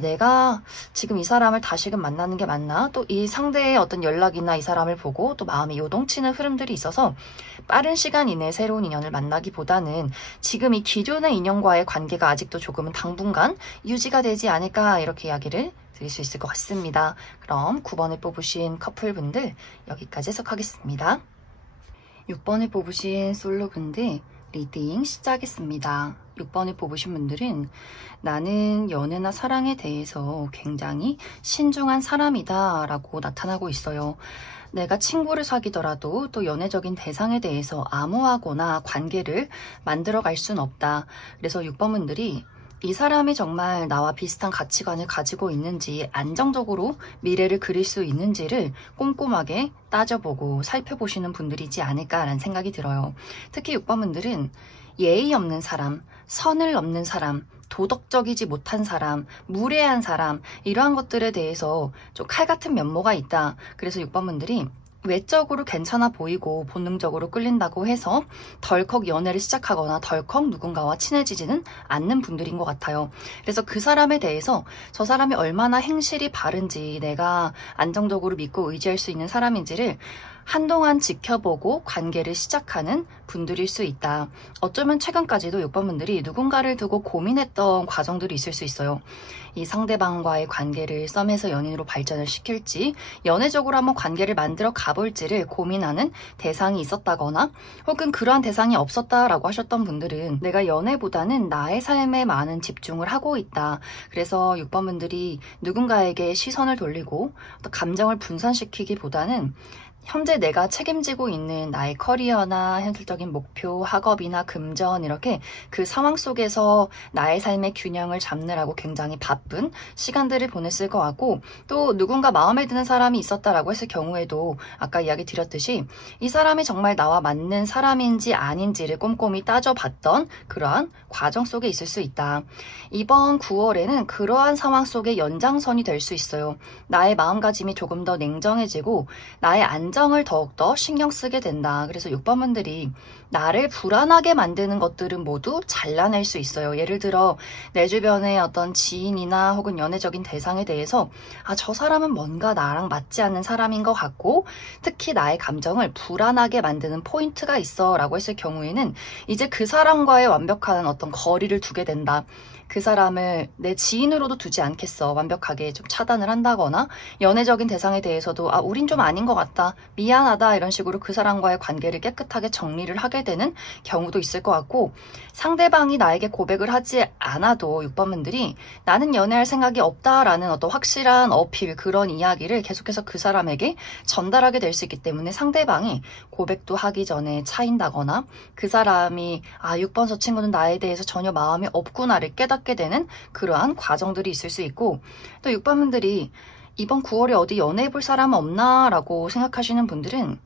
내가 지금 이 사람을 다시금 만나는 게 맞나, 또 이 상대의 어떤 연락이나 이 사람을 보고 또 마음이 요동치는 흐름들이 있어서 빠른 시간 이내에 새로운 인연을 만나기보다는 지금 이 기존의 인연과의 관계가 아직도 조금은 당분간 유지가 되지 않을까, 이렇게 이야기를 드릴 수 있을 것 같습니다. 그럼 9번을 뽑으신 커플분들 여기까지 해석하겠습니다. 6번을 뽑으신 솔로분들 리딩 시작하겠습니다. 6번을 뽑으신 분들은 나는 연애나 사랑에 대해서 굉장히 신중한 사람이다 라고 나타나고 있어요. 내가 친구를 사귀더라도 또 연애적인 대상에 대해서 암호하거나 관계를 만들어갈 순 없다. 그래서 6번 분들이 이 사람이 정말 나와 비슷한 가치관을 가지고 있는지, 안정적으로 미래를 그릴 수 있는지를 꼼꼼하게 따져보고 살펴보시는 분들이지 않을까라는 생각이 들어요. 특히 6번 분들은 예의 없는 사람, 선을 넘는 사람, 도덕적이지 못한 사람, 무례한 사람, 이러한 것들에 대해서 좀 칼 같은 면모가 있다. 그래서 6번 분들이 외적으로 괜찮아 보이고 본능적으로 끌린다고 해서 덜컥 연애를 시작하거나 덜컥 누군가와 친해지지는 않는 분들인 것 같아요. 그래서 그 사람에 대해서 저 사람이 얼마나 행실이 바른지, 내가 안정적으로 믿고 의지할 수 있는 사람인지를 한동안 지켜보고 관계를 시작하는 분들일 수 있다. 어쩌면 최근까지도 6번 분들이 누군가를 두고 고민했던 과정들이 있을 수 있어요. 이 상대방과의 관계를 썸에서 연인으로 발전을 시킬지, 연애적으로 한번 관계를 만들어 가볼지를 고민하는 대상이 있었다거나, 혹은 그러한 대상이 없었다라고 하셨던 분들은 내가 연애보다는 나의 삶에 많은 집중을 하고 있다. 그래서 6번 분들이 누군가에게 시선을 돌리고 또 감정을 분산시키기보다는 현재 내가 책임지고 있는 나의 커리어나 현실적인 목표, 학업이나 금전, 이렇게 그 상황 속에서 나의 삶의 균형을 잡느라고 굉장히 바쁜 시간들을 보냈을 것 같고, 또 누군가 마음에 드는 사람이 있었다라고 했을 경우에도 아까 이야기 드렸듯이 이 사람이 정말 나와 맞는 사람인지 아닌지를 꼼꼼히 따져봤던 그러한 과정 속에 있을 수 있다. 이번 9월에는 그러한 상황 속의 연장선이 될 수 있어요. 나의 마음가짐이 조금 더 냉정해지고 나의 안정을 더욱더 신경 쓰게 된다. 그래서 6번 분들이 나를 불안하게 만드는 것들은 모두 잘라낼 수 있어요. 예를 들어 내 주변의 어떤 지인이나 혹은 연애적인 대상에 대해서 저 사람은 뭔가 나랑 맞지 않는 사람인 것 같고, 특히 나의 감정을 불안하게 만드는 포인트가 있어 라고 했을 경우에는 이제 그 사람과의 완벽한 어떤 거리를 두게 된다. 그 사람을 내 지인으로도 두지 않겠어. 완벽하게 좀 차단을 한다거나, 연애적인 대상에 대해서도 우린 좀 아닌 것 같다, 미안하다, 이런 식으로 그 사람과의 관계를 깨끗하게 정리를 하게 되는 경우도 있을 것 같고, 상대방이 나에게 고백을 하지 않아도 6번 분들이 나는 연애할 생각이 없다라는 어떤 확실한 어필, 그런 이야기를 계속해서 그 사람에게 전달하게 될 수 있기 때문에 상대방이 고백도 하기 전에 차인다거나, 그 사람이 6번 저 친구는 나에 대해서 전혀 마음이 없구나를 깨닫게 되는 그러한 과정들이 있을 수 있고, 또 6번 분들이 이번 9월에 어디 연애해볼 사람 없나 라고 생각하시는 분들은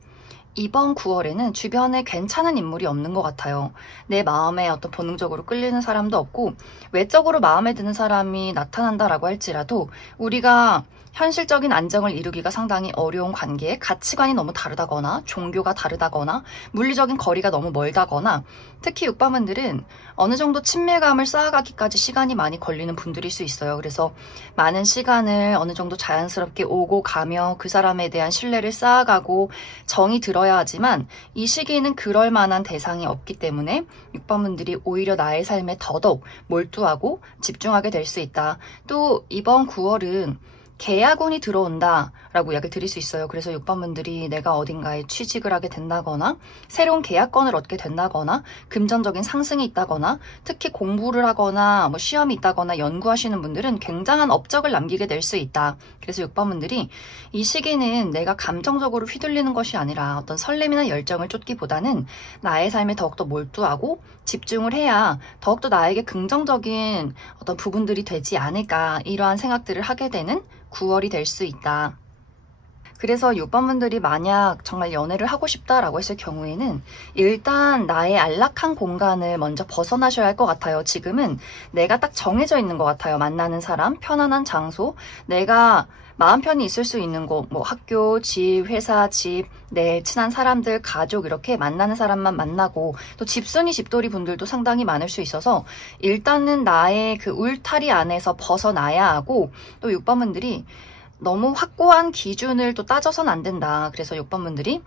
이번 9월에는 주변에 괜찮은 인물이 없는 것 같아요. 내 마음에 어떤 본능적으로 끌리는 사람도 없고, 외적으로 마음에 드는 사람이 나타난다라고 할지라도 우리가 현실적인 안정을 이루기가 상당히 어려운 관계에 가치관이 너무 다르다거나, 종교가 다르다거나, 물리적인 거리가 너무 멀다거나, 특히 6번 분들은 어느 정도 친밀감을 쌓아가기까지 시간이 많이 걸리는 분들일 수 있어요. 그래서 많은 시간을 어느 정도 자연스럽게 오고 가며 그 사람에 대한 신뢰를 쌓아가고 정이 들어야 있어야 하지만 이 시기에는 그럴 만한 대상이 없기 때문에 6번분들이 오히려 나의 삶에 더더욱 몰두하고 집중하게 될 수 있다. 또 이번 9월은 계약운이 들어온다 라고 이야기 드릴 수 있어요. 그래서 6번분들이 내가 어딘가에 취직을 하게 된다거나 새로운 계약건을 얻게 된다거나 금전적인 상승이 있다거나 특히 공부를 하거나 뭐 시험이 있다거나 연구하시는 분들은 굉장한 업적을 남기게 될 수 있다. 그래서 6번분들이 이 시기는 내가 감정적으로 휘둘리는 것이 아니라 어떤 설렘이나 열정을 쫓기보다는 나의 삶에 더욱더 몰두하고 집중을 해야 더욱더 나에게 긍정적인 어떤 부분들이 되지 않을까, 이러한 생각들을 하게 되는 9월이 될 수 있다. 그래서 6번분들이 만약 정말 연애를 하고 싶다라고 했을 경우에는 일단 나의 안락한 공간을 먼저 벗어나셔야 할 것 같아요. 지금은 내가 딱 정해져 있는 것 같아요. 만나는 사람, 편안한 장소, 내가 마음 편히 있을 수 있는 곳, 뭐 학교, 집, 회사, 집, 내 친한 사람들, 가족, 이렇게 만나는 사람만 만나고, 또 집순이 집돌이 분들도 상당히 많을 수 있어서 일단은 나의 그 울타리 안에서 벗어나야 하고, 또 6번분들이 너무 확고한 기준을 또 따져선 안 된다. 그래서 6번분들이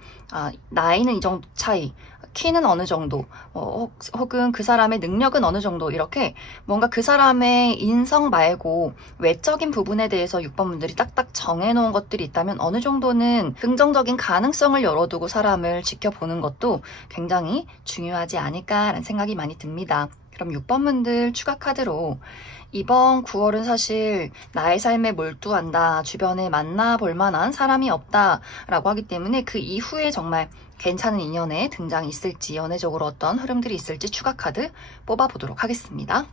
나이는 이 정도 차이, 키는 어느 정도, 혹은 그 사람의 능력은 어느 정도, 이렇게 뭔가 그 사람의 인성 말고 외적인 부분에 대해서 6번분들이 딱딱 정해놓은 것들이 있다면 어느 정도는 긍정적인 가능성을 열어두고 사람을 지켜보는 것도 굉장히 중요하지 않을까라는 생각이 많이 듭니다. 그럼 6번분들 추가 카드로 이번 9월은 사실 나의 삶에 몰두한다, 주변에 만나볼 만한 사람이 없다라고 하기 때문에 그 이후에 정말 괜찮은 인연의 등장이 있을지, 연애적으로 어떤 흐름들이 있을지 추가 카드 뽑아보도록 하겠습니다.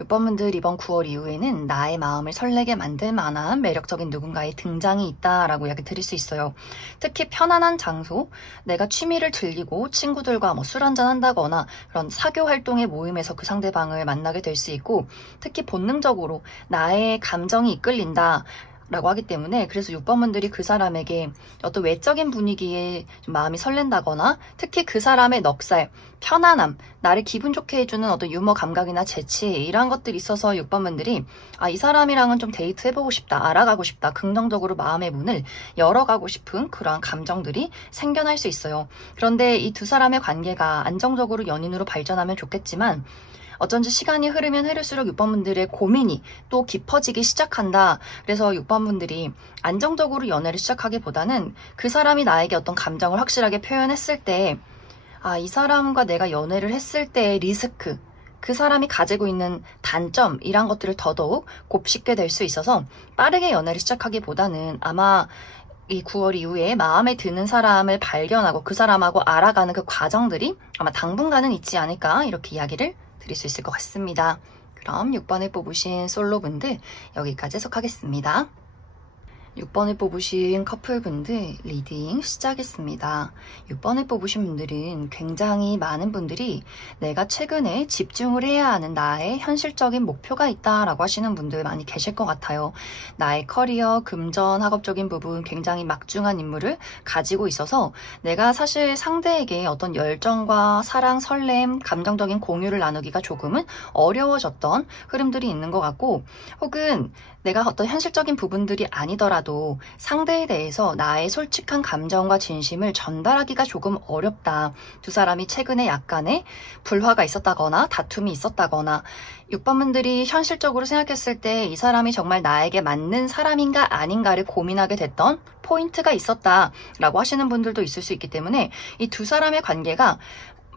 6번분들 이번 9월 이후에는 나의 마음을 설레게 만들 만한 매력적인 누군가의 등장이 있다라고 이야기 드릴 수 있어요. 특히 편안한 장소, 내가 취미를 즐기고 친구들과 뭐 술 한잔 한다거나 그런 사교 활동의 모임에서 그 상대방을 만나게 될 수 있고, 특히 본능적으로 나의 감정이 이끌린다 라고 하기 때문에, 그래서 6번분들이 그 사람에게 어떤 외적인 분위기에 좀 마음이 설렌다거나, 특히 그 사람의 넉살, 편안함, 나를 기분 좋게 해주는 어떤 유머 감각이나 재치, 이런 것들이 있어서 6번분들이 이 사람이랑은 좀 데이트 해보고 싶다, 알아가고 싶다, 긍정적으로 마음의 문을 열어가고 싶은 그러한 감정들이 생겨날 수 있어요. 그런데 이 두 사람의 관계가 안정적으로 연인으로 발전하면 좋겠지만, 어쩐지 시간이 흐르면 흐를수록 6번분들의 고민이 또 깊어지기 시작한다. 그래서 6번분들이 안정적으로 연애를 시작하기보다는 그 사람이 나에게 어떤 감정을 확실하게 표현했을 때, 이 사람과 내가 연애를 했을 때의 리스크, 그 사람이 가지고 있는 단점, 이런 것들을 더더욱 곱씹게 될 수 있어서 빠르게 연애를 시작하기보다는 아마 이 9월 이후에 마음에 드는 사람을 발견하고 그 사람하고 알아가는 그 과정들이 아마 당분간은 있지 않을까, 이렇게 이야기를 드릴 수 있을 것 같습니다. 그럼 6번을 뽑으신 솔로분들 여기까지 해석하겠습니다. 6번을 뽑으신 커플분들 리딩 시작했습니다. 6번을 뽑으신 분들은 굉장히 많은 분들이 내가 최근에 집중을 해야 하는 나의 현실적인 목표가 있다라고 하시는 분들 많이 계실 것 같아요. 나의 커리어, 금전, 학업적인 부분 굉장히 막중한 임무를 가지고 있어서 내가 사실 상대에게 어떤 열정과 사랑, 설렘, 감정적인 공유를 나누기가 조금은 어려워졌던 흐름들이 있는 것 같고, 혹은 내가 어떤 현실적인 부분들이 아니더라도 상대에 대해서 나의 솔직한 감정과 진심을 전달하기가 조금 어렵다. 두 사람이 최근에 약간의 불화가 있었다거나 다툼이 있었다거나, 6번분들이 현실적으로 생각했을 때 이 사람이 정말 나에게 맞는 사람인가 아닌가를 고민하게 됐던 포인트가 있었다라고 하시는 분들도 있을 수 있기 때문에 이 두 사람의 관계가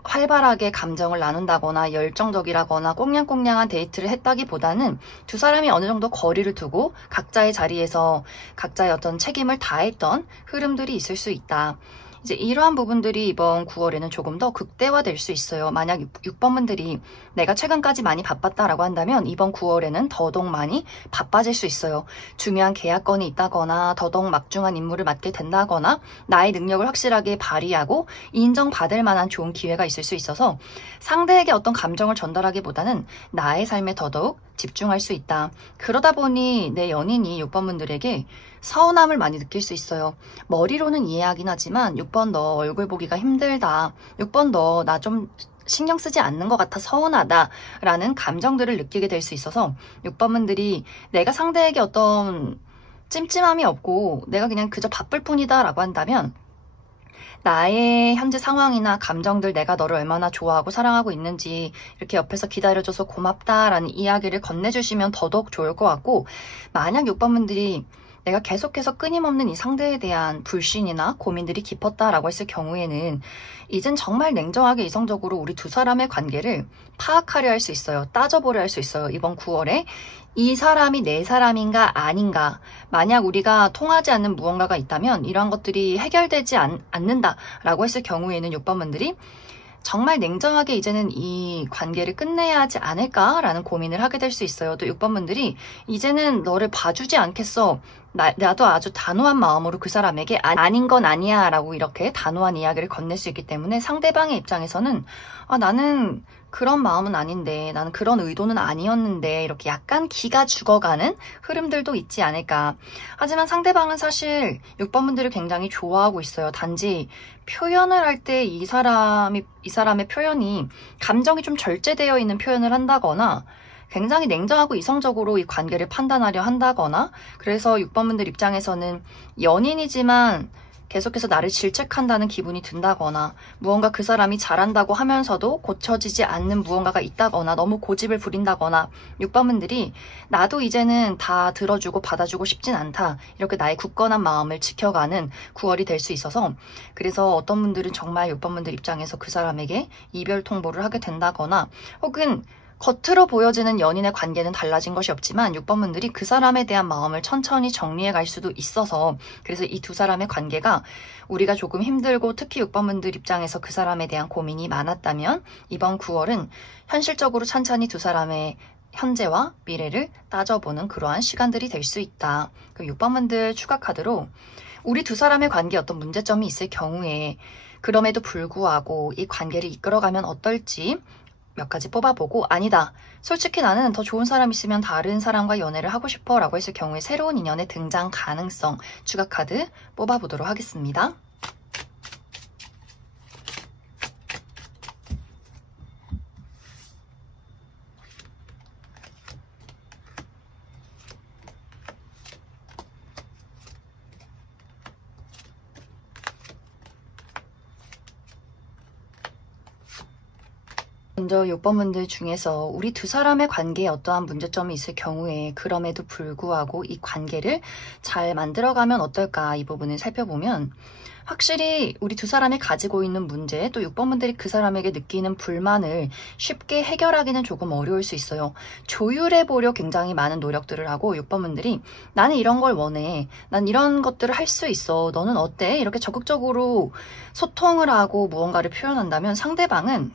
활발하게 감정을 나눈다거나 열정적이라거나 꽁냥꽁냥한 데이트를 했다기보다는 두 사람이 어느 정도 거리를 두고 각자의 자리에서 각자의 어떤 책임을 다했던 흐름들이 있을 수 있다. 이제 이러한 부분들이 이번 9월에는 조금 더 극대화될 수 있어요. 만약 6번분들이 내가 최근까지 많이 바빴다라고 한다면 이번 9월에는 더더욱 많이 바빠질 수 있어요. 중요한 계약건이 있다거나 더더욱 막중한 임무를 맡게 된다거나 나의 능력을 확실하게 발휘하고 인정받을 만한 좋은 기회가 있을 수 있어서 상대에게 어떤 감정을 전달하기보다는 나의 삶에 더더욱 집중할 수 있다. 그러다 보니 내 연인이 6번분들에게 서운함을 많이 느낄 수 있어요. 머리로는 이해하긴 하지만 6번 너 얼굴 보기가 힘들다. 6번 너 나 좀 신경 쓰지 않는 것 같아 서운하다 라는 감정들을 느끼게 될 수 있어서 6번분들이 내가 상대에게 어떤 찜찜함이 없고 내가 그냥 그저 바쁠 뿐이다 라고 한다면 나의 현재 상황이나 감정들, 내가 너를 얼마나 좋아하고 사랑하고 있는지 이렇게 옆에서 기다려줘서 고맙다라는 이야기를 건네주시면 더더욱 좋을 것 같고, 만약 6번분들이 내가 계속해서 끊임없는 이 상대에 대한 불신이나 고민들이 깊었다라고 했을 경우에는 이젠 정말 냉정하게 이성적으로 우리 두 사람의 관계를 파악하려 할 수 있어요. 따져보려 할 수 있어요. 이번 9월에 이 사람이 내 사람인가 아닌가, 만약 우리가 통하지 않는 무언가가 있다면 이러한 것들이 해결되지 않는다라고 했을 경우에는 6번분들이 정말 냉정하게 이제는 이 관계를 끝내야 하지 않을까라는 고민을 하게 될 수 있어요. 또 6번분들이 이제는 너를 봐주지 않겠어. 나도 아주 단호한 마음으로 그 사람에게 아닌 건 아니야 라고 이렇게 단호한 이야기를 건넬 수 있기 때문에 상대방의 입장에서는 나는 그런 마음은 아닌데, 나는 그런 의도는 아니었는데 이렇게 약간 기가 죽어가는 흐름들도 있지 않을까. 하지만 상대방은 사실 6번분들을 굉장히 좋아하고 있어요. 단지 표현을 할 때 이 사람의 표현이 감정이 좀 절제되어 있는 표현을 한다거나 굉장히 냉정하고 이성적으로 이 관계를 판단하려 한다거나, 그래서 6번분들 입장에서는 연인이지만 계속해서 나를 질책한다는 기분이 든다거나, 무언가 그 사람이 잘한다고 하면서도 고쳐지지 않는 무언가가 있다거나, 너무 고집을 부린다거나, 6번분들이 나도 이제는 다 들어주고 받아주고 싶진 않다, 이렇게 나의 굳건한 마음을 지켜가는 9월이 될 수 있어서, 그래서 어떤 분들은 정말 6번분들 입장에서 그 사람에게 이별 통보를 하게 된다거나, 혹은 겉으로 보여지는 연인의 관계는 달라진 것이 없지만 6번분들이 그 사람에 대한 마음을 천천히 정리해 갈 수도 있어서, 그래서 이 두 사람의 관계가 우리가 조금 힘들고, 특히 6번분들 입장에서 그 사람에 대한 고민이 많았다면 이번 9월은 현실적으로 찬찬히 두 사람의 현재와 미래를 따져보는 그러한 시간들이 될 수 있다. 6번분들 추가 카드로 우리 두 사람의 관계에 어떤 문제점이 있을 경우에 그럼에도 불구하고 이 관계를 이끌어가면 어떨지 몇 가지 뽑아보고, 아니다, 솔직히 나는 더 좋은 사람 있으면 다른 사람과 연애를 하고 싶어 라고 했을 경우에 새로운 인연의 등장 가능성 추가 카드 뽑아보도록 하겠습니다. 먼저 6번분들 중에서 우리 두 사람의 관계에 어떠한 문제점이 있을 경우에 그럼에도 불구하고 이 관계를 잘 만들어가면 어떨까, 이 부분을 살펴보면 확실히 우리 두 사람이 가지고 있는 문제, 또 6번분들이 그 사람에게 느끼는 불만을 쉽게 해결하기는 조금 어려울 수 있어요. 조율해보려 굉장히 많은 노력들을 하고 6번분들이 나는 이런 걸 원해, 난 이런 것들을 할 수 있어, 너는 어때? 이렇게 적극적으로 소통을 하고 무언가를 표현한다면 상대방은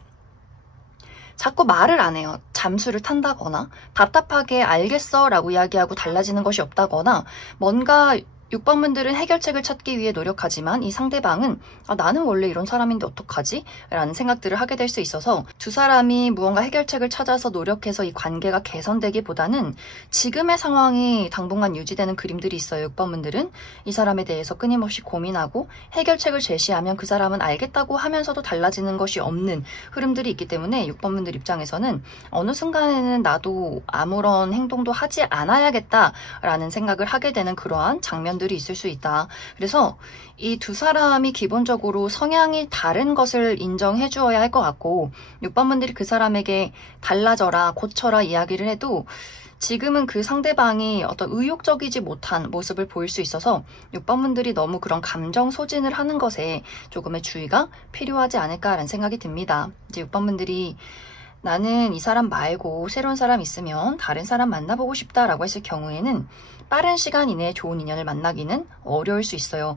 자꾸 말을 안 해요. 잠수를 탄다거나 답답하게 알겠어 라고 이야기하고 달라지는 것이 없다거나, 뭔가 6번분들은 해결책을 찾기 위해 노력하지만 이 상대방은 나는 원래 이런 사람인데 어떡하지? 라는 생각들을 하게 될 수 있어서 두 사람이 무언가 해결책을 찾아서 노력해서 이 관계가 개선되기보다는 지금의 상황이 당분간 유지되는 그림들이 있어요. 6번분들은 이 사람에 대해서 끊임없이 고민하고 해결책을 제시하면 그 사람은 알겠다고 하면서도 달라지는 것이 없는 흐름들이 있기 때문에 6번분들 입장에서는 어느 순간에는 나도 아무런 행동도 하지 않아야겠다라는 생각을 하게 되는 그러한 장면 들이 있을 수 있다. 그래서 이 두 사람이 기본적으로 성향이 다른 것을 인정해 주어야 할 것 같고, 6번분들이 그 사람에게 달라져라, 고쳐라 이야기를 해도 지금은 그 상대방이 어떤 의욕적이지 못한 모습을 보일 수 있어서 6번분들이 너무 그런 감정 소진을 하는 것에 조금의 주의가 필요하지 않을까라는 생각이 듭니다. 이제 6번분들이 나는 이 사람 말고 새로운 사람 있으면 다른 사람 만나보고 싶다라고 했을 경우에는 빠른 시간 이내에 좋은 인연을 만나기는 어려울 수 있어요.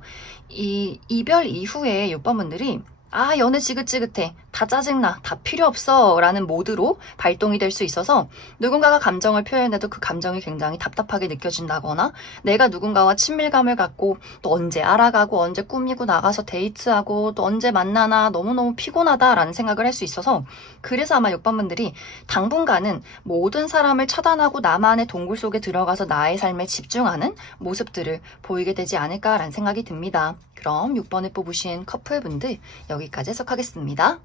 이 이별 이후에 6번분들이 아, 연애 지긋지긋해. 다 짜증나. 다 필요 없어. 라는 모드로 발동이 될 수 있어서 누군가가 감정을 표현해도 그 감정이 굉장히 답답하게 느껴진다거나 내가 누군가와 친밀감을 갖고 또 언제 알아가고 언제 꾸미고 나가서 데이트하고 또 언제 만나나 너무너무 피곤하다라는 생각을 할 수 있어서 그래서 아마 6번 분들이 당분간은 모든 사람을 차단하고 나만의 동굴 속에 들어가서 나의 삶에 집중하는 모습들을 보이게 되지 않을까라는 생각이 듭니다. 그럼 6번에 뽑으신 커플분들 여기까지 해석하겠습니다.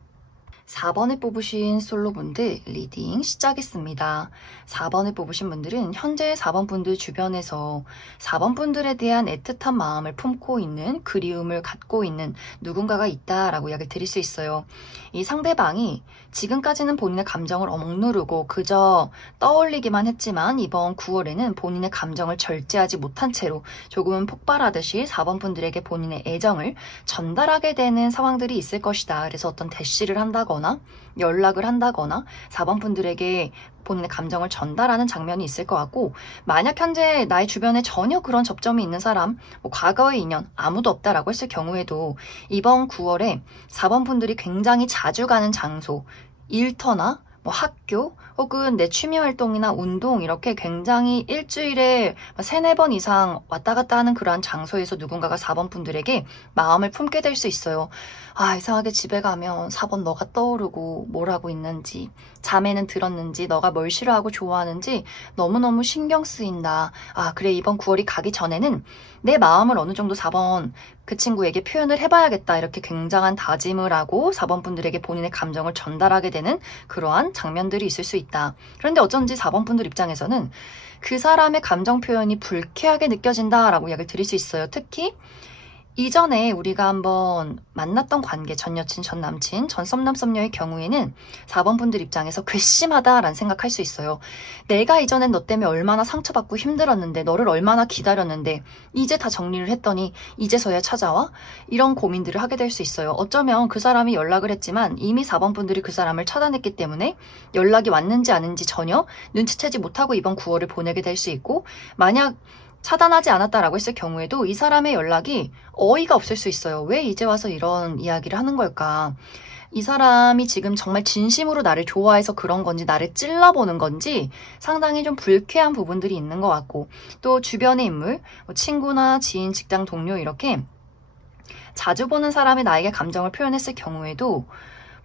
4번에 뽑으신 솔로분들 리딩 시작했습니다. 4번에 뽑으신 분들은 현재 4번 분들 주변에서 4번 분들에 대한 애틋한 마음을 품고 있는 그리움을 갖고 있는 누군가가 있다라고 이야기를 드릴 수 있어요. 이 상대방이 지금까지는 본인의 감정을 억누르고 그저 떠올리기만 했지만 이번 9월에는 본인의 감정을 절제하지 못한 채로 조금은 폭발하듯이 4번 분들에게 본인의 애정을 전달하게 되는 상황들이 있을 것이다. 그래서 어떤 대시를 한다거나 연락을 한다거나 4번 분들에게 본인의 감정을 전달하는 장면이 있을 것 같고 만약 현재 나의 주변에 전혀 그런 접점이 있는 사람, 과거의 인연 아무도 없다라고 했을 경우에도 이번 9월에 4번 분들이 굉장히 자주 가는 장소, 일터나 학교 혹은 내 취미활동이나 운동 이렇게 굉장히 일주일에 3-4번 이상 왔다 갔다 하는 그러한 장소에서 누군가가 4번 분들에게 마음을 품게 될 수 있어요. 아, 이상하게 집에 가면 4번 너가 떠오르고 뭘 하고 있는지, 잠에는 들었는지, 너가 뭘 싫어하고 좋아하는지 너무너무 신경 쓰인다. 아, 그래, 이번 9월이 가기 전에는 내 마음을 어느 정도 4번 그 친구에게 표현을 해봐야겠다. 이렇게 굉장한 다짐을 하고 4번 분들에게 본인의 감정을 전달하게 되는 그러한 장면들이 있을 수 있다. 그런데 어쩐지 4번 분들 입장에서는 그 사람의 감정 표현이 불쾌하게 느껴진다라고 이야기를 드릴 수 있어요. 특히 이전에 우리가 한번 만났던 관계, 전 여친, 전 남친, 전 썸남, 썸녀의 경우에는 4번 분들 입장에서 괘씸하다라는 생각할 수 있어요. 내가 이전엔 너 때문에 얼마나 상처받고 힘들었는데, 너를 얼마나 기다렸는데 이제 다 정리를 했더니 이제서야 찾아와? 이런 고민들을 하게 될 수 있어요. 어쩌면 그 사람이 연락을 했지만 이미 4번 분들이 그 사람을 차단했기 때문에 연락이 왔는지 아닌지 전혀 눈치채지 못하고 이번 9월을 보내게 될 수 있고, 만약 차단하지 않았다라고 했을 경우에도 이 사람의 연락이 어이가 없을 수 있어요. 왜 이제 와서 이런 이야기를 하는 걸까? 이 사람이 지금 정말 진심으로 나를 좋아해서 그런 건지, 나를 찔러보는 건지 상당히 좀 불쾌한 부분들이 있는 것 같고, 또 주변의 인물, 친구나 지인, 직장 동료 이렇게 자주 보는 사람이 나에게 감정을 표현했을 경우에도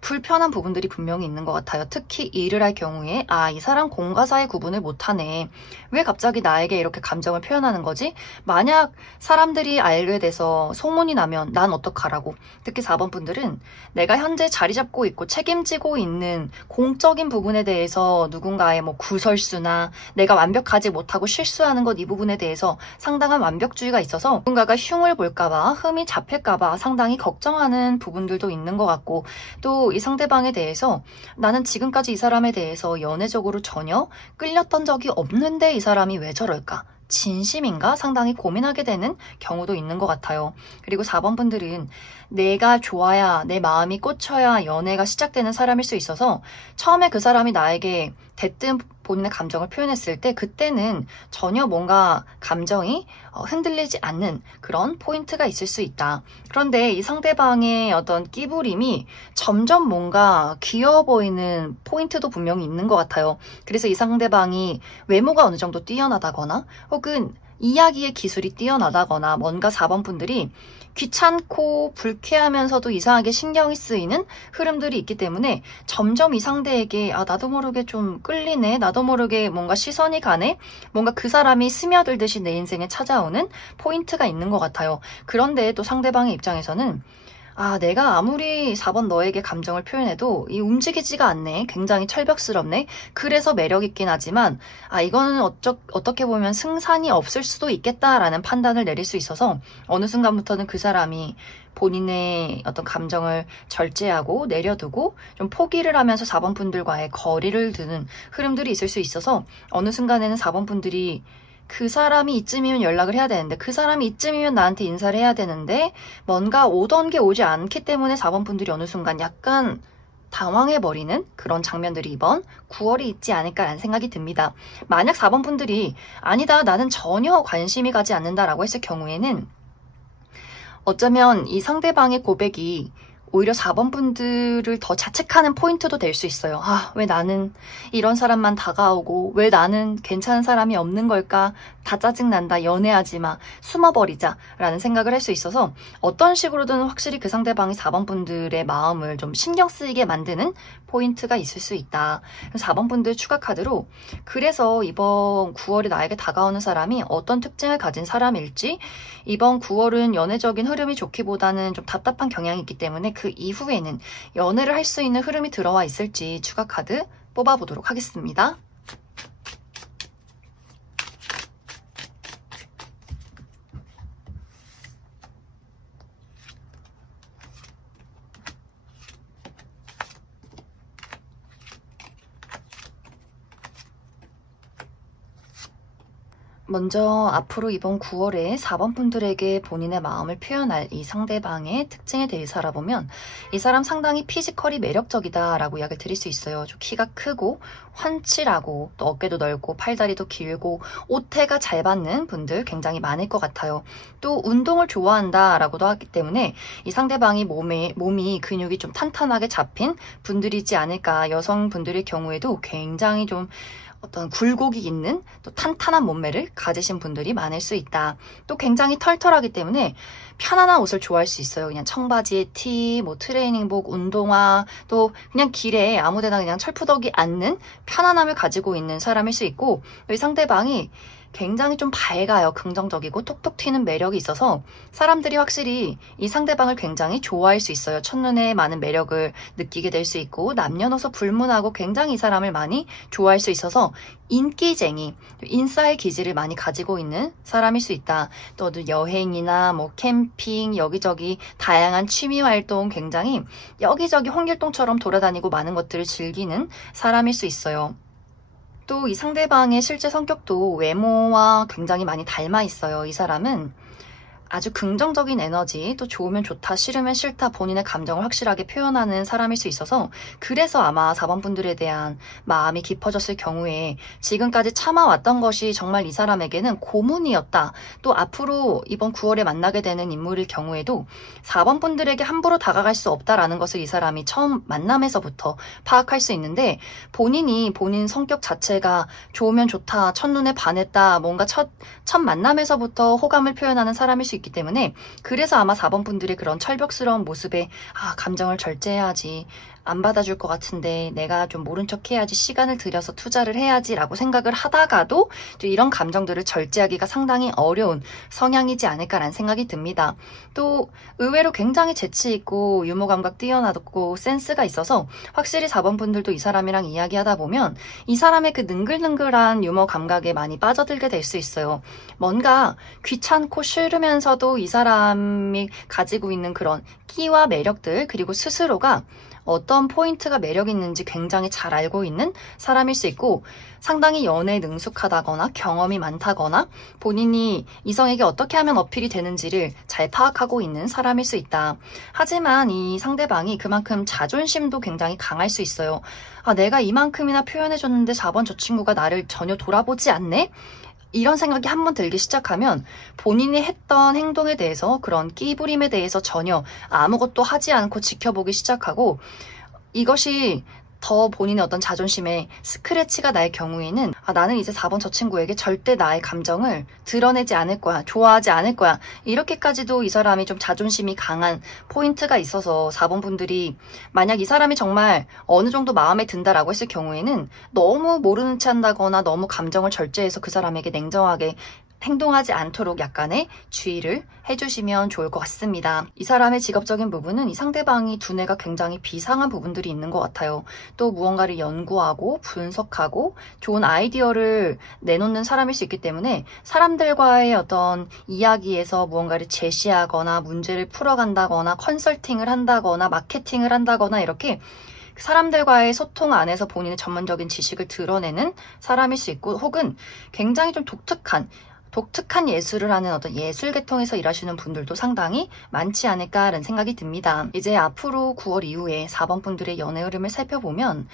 불편한 부분들이 분명히 있는 것 같아요. 특히 일을 할 경우에 아, 이 사람 공과 사의 구분을 못하네. 왜 갑자기 나에게 이렇게 감정을 표현하는 거지? 만약 사람들이 알게 돼서 소문이 나면 난 어떡하라고. 특히 4번 분들은 내가 현재 자리 잡고 있고 책임지고 있는 공적인 부분에 대해서 누군가의 구설수나 내가 완벽하지 못하고 실수하는 것 이 부분에 대해서 상당한 완벽주의가 있어서 누군가가 흉을 볼까봐, 흠이 잡힐까봐 상당히 걱정하는 부분들도 있는 것 같고, 또 이 상대방에 대해서 나는 지금까지 이 사람에 대해서 연애적으로 전혀 끌렸던 적이 없는데 이 사람이 왜 저럴까? 진심인가? 상당히 고민하게 되는 경우도 있는 것 같아요. 그리고 4번 분들은 내가 좋아야, 내 마음이 꽂혀야 연애가 시작되는 사람일 수 있어서 처음에 그 사람이 나에게 대뜸 본인의 감정을 표현했을 때 그때는 전혀 뭔가 감정이 흔들리지 않는 그런 포인트가 있을 수 있다. 그런데 이 상대방의 어떤 끼부림이 점점 뭔가 귀여워 보이는 포인트도 분명히 있는 것 같아요. 그래서 이 상대방이 외모가 어느 정도 뛰어나다거나 혹은 이야기의 기술이 뛰어나다거나 뭔가 4번 분들이 귀찮고 불쾌하면서도 이상하게 신경이 쓰이는 흐름들이 있기 때문에 점점 이 상대에게 아, 나도 모르게 좀 끌리네, 나도 모르게 뭔가 시선이 가네, 뭔가 그 사람이 스며들듯이 내 인생에 찾아오는 포인트가 있는 것 같아요. 그런데 또 상대방의 입장에서는 아, 내가 아무리 4번 너에게 감정을 표현해도 이 움직이지가 않네. 굉장히 철벽스럽네. 그래서 매력 있긴 하지만 아, 이거는 어떻게 보면 승산이 없을 수도 있겠다라는 판단을 내릴 수 있어서 어느 순간부터는 그 사람이 본인의 어떤 감정을 절제하고 내려두고 좀 포기를 하면서 4번 분들과의 거리를 두는 흐름들이 있을 수 있어서 어느 순간에는 4번 분들이 그 사람이 이쯤이면 연락을 해야 되는데, 그 사람이 이쯤이면 나한테 인사를 해야 되는데 뭔가 오던 게 오지 않기 때문에 4번 분들이 어느 순간 약간 당황해버리는 그런 장면들이 이번 9월이 있지 않을까라는 생각이 듭니다. 만약 4번 분들이 아니다, 나는 전혀 관심이 가지 않는다라고 했을 경우에는 어쩌면 이 상대방의 고백이 오히려 4번 분들을 더 자책하는 포인트도 될 수 있어요. 아, 왜 나는 이런 사람만 다가오고 왜 나는 괜찮은 사람이 없는 걸까? 다 짜증난다. 연애하지 마. 숨어버리자. 라는 생각을 할 수 있어서 어떤 식으로든 확실히 그 상대방이 4번 분들의 마음을 좀 신경 쓰이게 만드는 포인트가 있을 수 있다. 4번 분들 추가 카드로 그래서 이번 9월에 나에게 다가오는 사람이 어떤 특징을 가진 사람일지, 이번 9월은 연애적인 흐름이 좋기보다는 좀 답답한 경향이 있기 때문에 그 이후에는 연애를 할 수 있는 흐름이 들어와 있을지 추가 카드 뽑아보도록 하겠습니다. 먼저 앞으로 이번 9월에 4번 분들에게 본인의 마음을 표현할 이 상대방의 특징에 대해서 알아보면 이 사람 상당히 피지컬이 매력적이다 라고 이야기를 드릴 수 있어요. 좀 키가 크고 환칠하고 또 어깨도 넓고 팔다리도 길고 옷태가 잘 받는 분들 굉장히 많을 것 같아요. 또 운동을 좋아한다 라고도 하기 때문에 이 상대방이 몸이 근육이 좀 탄탄하게 잡힌 분들이지 않을까. 여성분들의 경우에도 굉장히 좀 어떤 굴곡이 있는 또 탄탄한 몸매를 가지신 분들이 많을 수 있다. 또 굉장히 털털하기 때문에 편안한 옷을 좋아할 수 있어요. 그냥 청바지에 티, 뭐 트레이닝복, 운동화, 또 그냥 길에 아무데나 그냥 철푸덕이 앉는 편안함을 가지고 있는 사람일 수 있고, 이 상대방이 굉장히 좀 밝아요. 긍정적이고 톡톡 튀는 매력이 있어서 사람들이 확실히 이 상대방을 굉장히 좋아할 수 있어요. 첫눈에 많은 매력을 느끼게 될 수 있고 남녀노소 불문하고 굉장히 이 사람을 많이 좋아할 수 있어서 인기쟁이, 인싸의 기질을 많이 가지고 있는 사람일 수 있다. 또 여행이나 뭐 캠핑, 여기저기 다양한 취미 활동 굉장히 여기저기 홍길동처럼 돌아다니고 많은 것들을 즐기는 사람일 수 있어요. 또 이 상대방의 실제 성격도 외모와 굉장히 많이 닮아 있어요. 이 사람은 아주 긍정적인 에너지, 또 좋으면 좋다, 싫으면 싫다 본인의 감정을 확실하게 표현하는 사람일 수 있어서 그래서 아마 4번 분들에 대한 마음이 깊어졌을 경우에 지금까지 참아왔던 것이 정말 이 사람에게는 고문이었다. 또 앞으로 이번 9월에 만나게 되는 인물일 경우에도 4번 분들에게 함부로 다가갈 수 없다라는 것을 이 사람이 처음 만남에서부터 파악할 수 있는데 본인이 본인 성격 자체가 좋으면 좋다, 첫눈에 반했다, 뭔가 첫 만남에서부터 호감을 표현하는 사람일 수 있기 때문에 그래서 아마 4번 분들의 그런 철벽스러운 모습에 감정을 절제해야지, 안 받아줄 것 같은데 내가 좀 모른 척 해야지, 시간을 들여서 투자를 해야지 라고 생각을 하다가도 이런 감정들을 절제하기가 상당히 어려운 성향이지 않을까라는 생각이 듭니다. 또 의외로 굉장히 재치있고 유머감각 뛰어나고 센스가 있어서 확실히 4번 분들도 이 사람이랑 이야기하다 보면 이 사람의 그 능글능글한 유머 감각에 많이 빠져들게 될 수 있어요. 뭔가 귀찮고 싫으면서도 이 사람이 가지고 있는 그런 끼와 매력들, 그리고 스스로가 어떤 포인트가 매력 있는지 굉장히 잘 알고 있는 사람일 수 있고 상당히 연애에 능숙하다거나 경험이 많다거나 본인이 이성에게 어떻게 하면 어필이 되는지를 잘 파악하고 있는 사람일 수 있다. 하지만 이 상대방이 그만큼 자존심도 굉장히 강할 수 있어요. 내가 이만큼이나 표현해줬는데 4번 저 친구가 나를 전혀 돌아보지 않네? 이런 생각이 한번 들기 시작하면 본인이 했던 행동에 대해서, 그런 끼부림에 대해서 전혀 아무것도 하지 않고 지켜보기 시작하고 이것이 더 본인의 어떤 자존심에 스크래치가 날 경우에는 나는 이제 4번 저 친구에게 절대 나의 감정을 드러내지 않을 거야, 좋아하지 않을 거야, 이렇게까지도 이 사람이 좀 자존심이 강한 포인트가 있어서 4번 분들이 만약 이 사람이 정말 어느 정도 마음에 든다라고 했을 경우에는 너무 모르는 체 한다거나 너무 감정을 절제해서 그 사람에게 냉정하게 행동하지 않도록 약간의 주의를 해주시면 좋을 것 같습니다. 이 사람의 직업적인 부분은 이 상대방이 두뇌가 굉장히 비상한 부분들이 있는 것 같아요. 또 무언가를 연구하고 분석하고 좋은 아이디어를 내놓는 사람일 수 있기 때문에 사람들과의 어떤 이야기에서 무언가를 제시하거나 문제를 풀어간다거나 컨설팅을 한다거나 마케팅을 한다거나 이렇게 사람들과의 소통 안에서 본인의 전문적인 지식을 드러내는 사람일 수 있고, 혹은 굉장히 좀 독특한 예술을 하는 어떤 예술 계통에서 일하시는 분들도 상당히 많지 않을까라는 생각이 듭니다. 이제 앞으로 9월 이후에 4번 분들의 연애 흐름을 살펴보면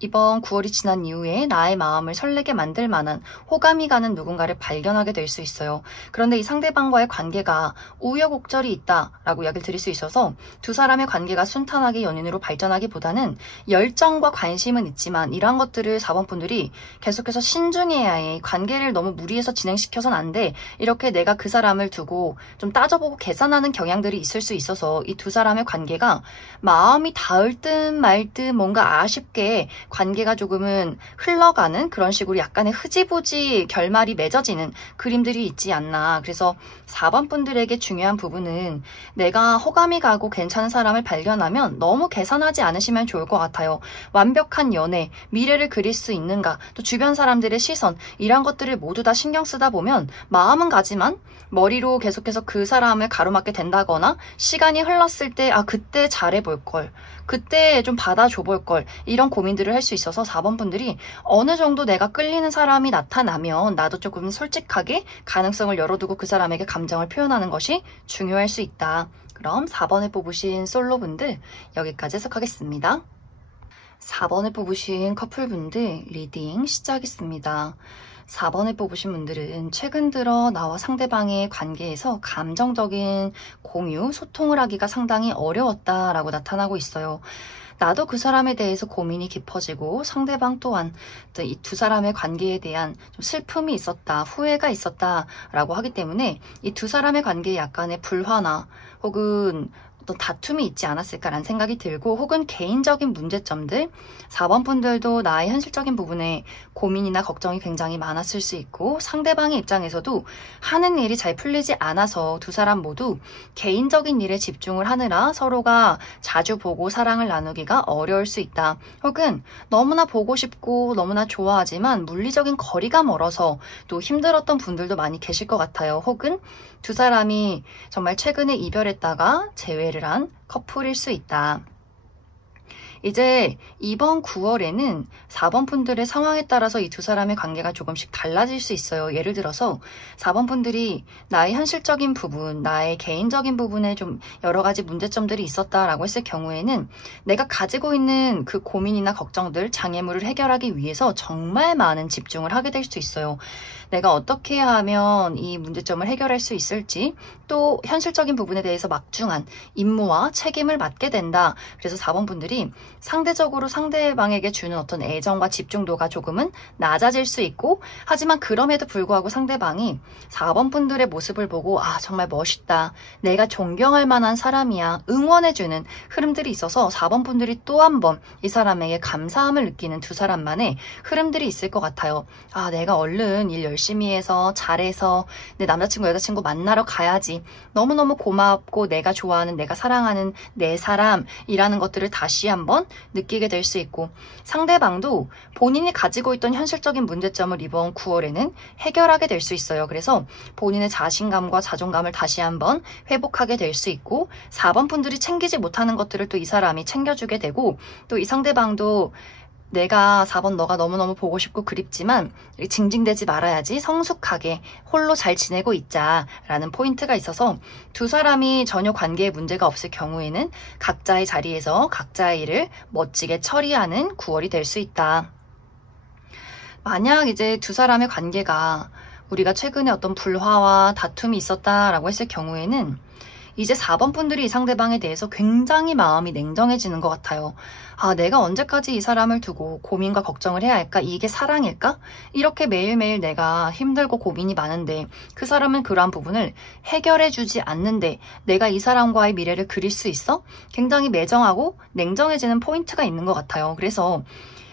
이번 9월이 지난 이후에 나의 마음을 설레게 만들 만한 호감이 가는 누군가를 발견하게 될 수 있어요. 그런데 이 상대방과의 관계가 우여곡절이 있다라고 이야기를 드릴 수 있어서 두 사람의 관계가 순탄하게 연인으로 발전하기보다는 열정과 관심은 있지만 이러한 것들을 4번 분들이 계속해서 신중해야 해. 관계를 너무 무리해서 진행시켜서는 안 돼. 이렇게 내가 그 사람을 두고 좀 따져보고 계산하는 경향들이 있을 수 있어서 이 두 사람의 관계가 마음이 닿을 듯 말 듯 뭔가 아쉽게 관계가 조금은 흘러가는 그런 식으로 약간의 흐지부지 결말이 맺어지는 그림들이 있지 않나. 그래서 4번 분들에게 중요한 부분은 내가 호감이 가고 괜찮은 사람을 발견하면 너무 계산하지 않으시면 좋을 것 같아요. 완벽한 연애, 미래를 그릴 수 있는가, 또 주변 사람들의 시선, 이런 것들을 모두 다 신경 쓰다 보면 마음은 가지만 머리로 계속해서 그 사람을 가로막게 된다거나 시간이 흘렀을 때 그때 잘해볼 걸, 그때 좀 받아줘 볼 걸, 이런 고민들을 할 수 있어서 4번 분들이 어느 정도 내가 끌리는 사람이 나타나면 나도 조금 솔직하게 가능성을 열어두고 그 사람에게 감정을 표현하는 것이 중요할 수 있다. 그럼 4번에 뽑으신 솔로분들 여기까지 해석하겠습니다. 4번에 뽑으신 커플분들 리딩 시작했습니다. 4번에 뽑으신 분들은 최근 들어 나와 상대방의 관계에서 감정적인 공유, 소통을 하기가 상당히 어려웠다라고 나타나고 있어요. 나도 그 사람에 대해서 고민이 깊어지고 상대방 또한 이 두 사람의 관계에 대한 좀 슬픔이 있었다, 후회가 있었다라고 하기 때문에 이 두 사람의 관계에 약간의 불화나 혹은 어떤 다툼이 있지 않았을까라는 생각이 들고, 혹은 개인적인 문제점들, 4번 분들도 나의 현실적인 부분에 고민이나 걱정이 굉장히 많았을 수 있고, 상대방의 입장에서도 하는 일이 잘 풀리지 않아서 두 사람 모두 개인적인 일에 집중을 하느라 서로가 자주 보고 사랑을 나누기가 어려울 수 있다. 혹은 너무나 보고 싶고 너무나 좋아하지만 물리적인 거리가 멀어서 또 힘들었던 분들도 많이 계실 것 같아요. 혹은 두 사람이 정말 최근에 이별했다가 재회를 한 커플일 수 있다. 이제 이번 9월에는 4번 분들의 상황에 따라서 이 두 사람의 관계가 조금씩 달라질 수 있어요. 예를 들어서 4번 분들이 나의 현실적인 부분, 나의 개인적인 부분에 좀 여러 가지 문제점들이 있었다라고 했을 경우에는 내가 가지고 있는 그 고민이나 걱정들, 장애물을 해결하기 위해서 정말 많은 집중을 하게 될 수 있어요. 내가 어떻게 하면 이 문제점을 해결할 수 있을지, 또 현실적인 부분에 대해서 막중한 임무와 책임을 맡게 된다. 그래서 4번 분들이 상대적으로 상대방에게 주는 어떤 애정과 집중도가 조금은 낮아질 수 있고, 하지만 그럼에도 불구하고 상대방이 4번 분들의 모습을 보고 정말 멋있다, 내가 존경할 만한 사람이야, 응원해주는 흐름들이 있어서 4번 분들이 또 한 번 이 사람에게 감사함을 느끼는 두 사람만의 흐름들이 있을 것 같아요. 내가 얼른 일 열심히 해서 잘해서 내 남자친구 여자친구 만나러 가야지, 너무너무 고맙고 내가 좋아하는, 내가 사랑하는 내 사람이라는 것들을 다시 한번 느끼게 될 수 있고, 상대방도 본인이 가지고 있던 현실적인 문제점을 이번 9월에는 해결하게 될 수 있어요. 그래서 본인의 자신감과 자존감을 다시 한번 회복하게 될 수 있고, 4번 분들이 챙기지 못하는 것들을 또 이 사람이 챙겨주게 되고, 또 이 상대방도 내가 4번 너가 너무너무 보고 싶고 그립지만 징징대지 말아야지, 성숙하게 홀로 잘 지내고 있자 라는 포인트가 있어서 두 사람이 전혀 관계에 문제가 없을 경우에는 각자의 자리에서 각자의 일을 멋지게 처리하는 9월이 될 수 있다. 만약 이제 두 사람의 관계가 우리가 최근에 어떤 불화와 다툼이 있었다라고 했을 경우에는 이제 4번 분들이 이 상대방에 대해서 굉장히 마음이 냉정해지는 것 같아요. 내가 언제까지 이 사람을 두고 고민과 걱정을 해야 할까? 이게 사랑일까? 이렇게 매일매일 내가 힘들고 고민이 많은데 그 사람은 그러한 부분을 해결해주지 않는데 내가 이 사람과의 미래를 그릴 수 있어? 굉장히 매정하고 냉정해지는 포인트가 있는 것 같아요. 그래서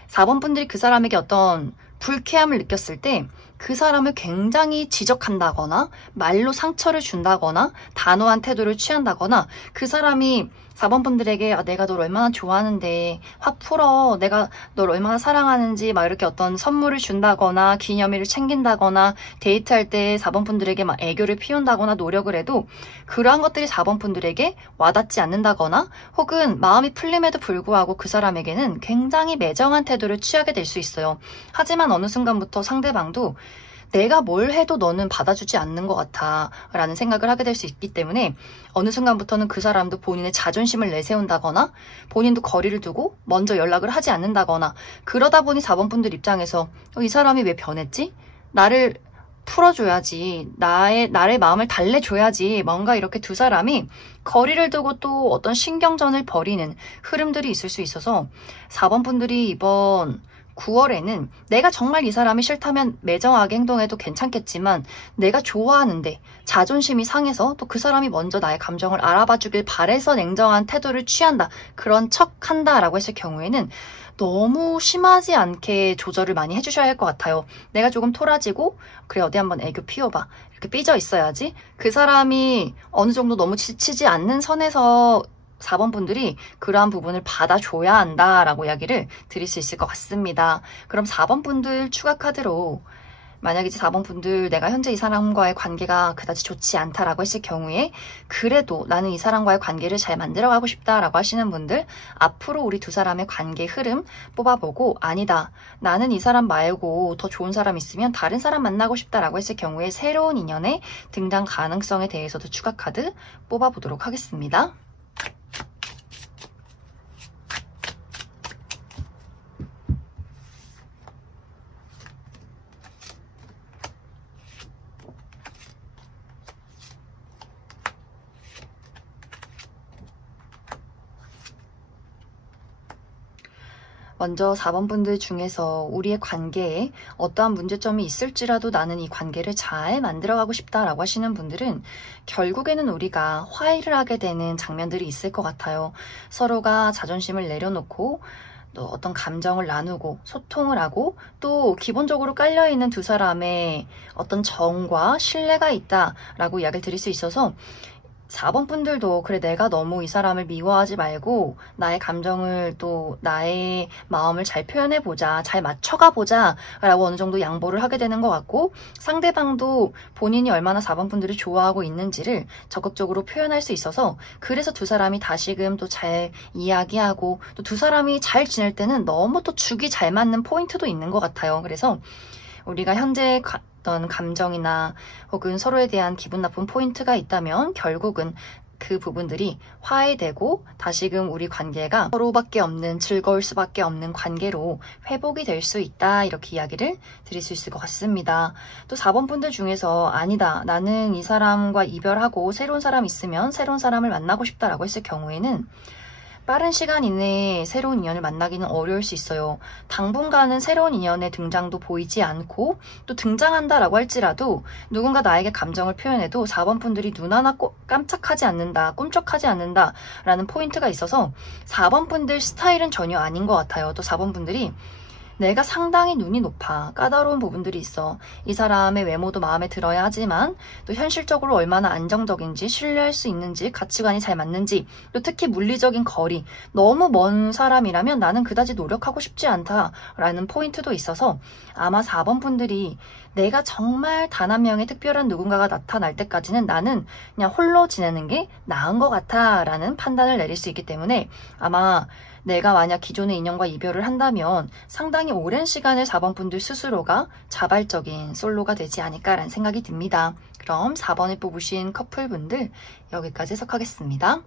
4번 분들이 그 사람에게 어떤 불쾌함을 느꼈을 때 그 사람을 굉장히 지적한다거나 말로 상처를 준다거나 단호한 태도를 취한다거나, 그 사람이 4번 분들에게 내가 널 얼마나 좋아하는데 화 풀어, 내가 널 얼마나 사랑하는지 막 이렇게 어떤 선물을 준다거나 기념일을 챙긴다거나 데이트할 때 4번 분들에게 막 애교를 피운다거나 노력을 해도 그러한 것들이 4번 분들에게 와닿지 않는다거나, 혹은 마음이 풀림에도 불구하고 그 사람에게는 굉장히 매정한 태도를 취하게 될 수 있어요. 하지만 어느 순간부터 상대방도 내가 뭘 해도 너는 받아주지 않는 것 같아 라는 생각을 하게 될 수 있기 때문에 어느 순간부터는 그 사람도 본인의 자존심을 내세운다거나 본인도 거리를 두고 먼저 연락을 하지 않는다거나 그러다 보니 4번 분들 입장에서 이 사람이 왜 변했지? 나를 풀어줘야지, 나의 마음을 달래줘야지, 뭔가 이렇게 두 사람이 거리를 두고 또 어떤 신경전을 벌이는 흐름들이 있을 수 있어서 4번 분들이 이번 9월에는 내가 정말 이 사람이 싫다면 매정하게 행동해도 괜찮겠지만 내가 좋아하는데 자존심이 상해서 또 그 사람이 먼저 나의 감정을 알아봐 주길 바래서 냉정한 태도를 취한다, 그런 척 한다 라고 했을 경우에는 너무 심하지 않게 조절을 많이 해주셔야 할 것 같아요. 내가 조금 토라지고 그래 어디 한번 애교 피워봐 이렇게 삐져 있어야지 그 사람이 어느 정도 너무 지치지 않는 선에서 4번 분들이 그러한 부분을 받아줘야 한다라고 이야기를 드릴 수 있을 것 같습니다. 그럼 4번 분들 추가 카드로 만약에 이제 4번 분들 내가 현재 이 사람과의 관계가 그다지 좋지 않다라고 했을 경우에 그래도 나는 이 사람과의 관계를 잘 만들어가고 싶다라고 하시는 분들 앞으로 우리 두 사람의 관계 흐름 뽑아보고 아니다, 나는 이 사람 말고 더 좋은 사람 있으면 다른 사람 만나고 싶다라고 했을 경우에 새로운 인연의 등장 가능성에 대해서도 추가 카드 뽑아보도록 하겠습니다. 먼저 4번 분들 중에서 우리의 관계에 어떠한 문제점이 있을지라도 나는 이 관계를 잘 만들어가고 싶다라고 하시는 분들은 결국에는 우리가 화해를 하게 되는 장면들이 있을 것 같아요. 서로가 자존심을 내려놓고 또 어떤 감정을 나누고 소통을 하고 또 기본적으로 깔려있는 두 사람의 어떤 정과 신뢰가 있다라고 이야기를 드릴 수 있어서 4번 분들도 그래 내가 너무 이 사람을 미워하지 말고 나의 감정을 또 나의 마음을 잘 표현해보자, 잘 맞춰가보자 라고 어느 정도 양보를 하게 되는 것 같고 상대방도 본인이 얼마나 4번 분들을 좋아하고 있는지를 적극적으로 표현할 수 있어서 그래서 두 사람이 다시금 또 잘 이야기하고 또 두 사람이 잘 지낼 때는 너무 또 죽이 잘 맞는 포인트도 있는 것 같아요. 그래서 우리가 현재 어떤 감정이나 혹은 서로에 대한 기분 나쁜 포인트가 있다면 결국은 그 부분들이 화해되고 다시금 우리 관계가 서로밖에 없는 즐거울 수밖에 없는 관계로 회복이 될 수 있다 이렇게 이야기를 드릴 수 있을 것 같습니다. 또 4번 분들 중에서 아니다, 나는 이 사람과 이별하고 새로운 사람 있으면 새로운 사람을 만나고 싶다라고 했을 경우에는 빠른 시간 이내에 새로운 인연을 만나기는 어려울 수 있어요. 당분간은 새로운 인연의 등장도 보이지 않고 또 등장한다라고 할지라도 누군가 나에게 감정을 표현해도 4번 분들이 눈 하나 깜짝하지 않는다, 꿈쩍하지 않는다 라는 포인트가 있어서 4번 분들 스타일은 전혀 아닌 것 같아요. 또 4번 분들이 내가 상당히 눈이 높아, 까다로운 부분들이 있어. 이 사람의 외모도 마음에 들어야 하지만 또 현실적으로 얼마나 안정적인지, 신뢰할 수 있는지, 가치관이 잘 맞는지, 또 특히 물리적인 거리, 너무 먼 사람이라면 나는 그다지 노력하고 싶지 않다라는 포인트도 있어서 아마 4번 분들이 내가 정말 단 한 명의 특별한 누군가가 나타날 때까지는 나는 그냥 홀로 지내는 게 나은 것 같아 라는 판단을 내릴 수 있기 때문에 아마 내가 만약 기존의 인연과 이별을 한다면 상당히 오랜 시간을 4번 분들 스스로가 자발적인 솔로가 되지 않을까라는 생각이 듭니다. 그럼 4번을 뽑으신 커플분들 여기까지 해석하겠습니다.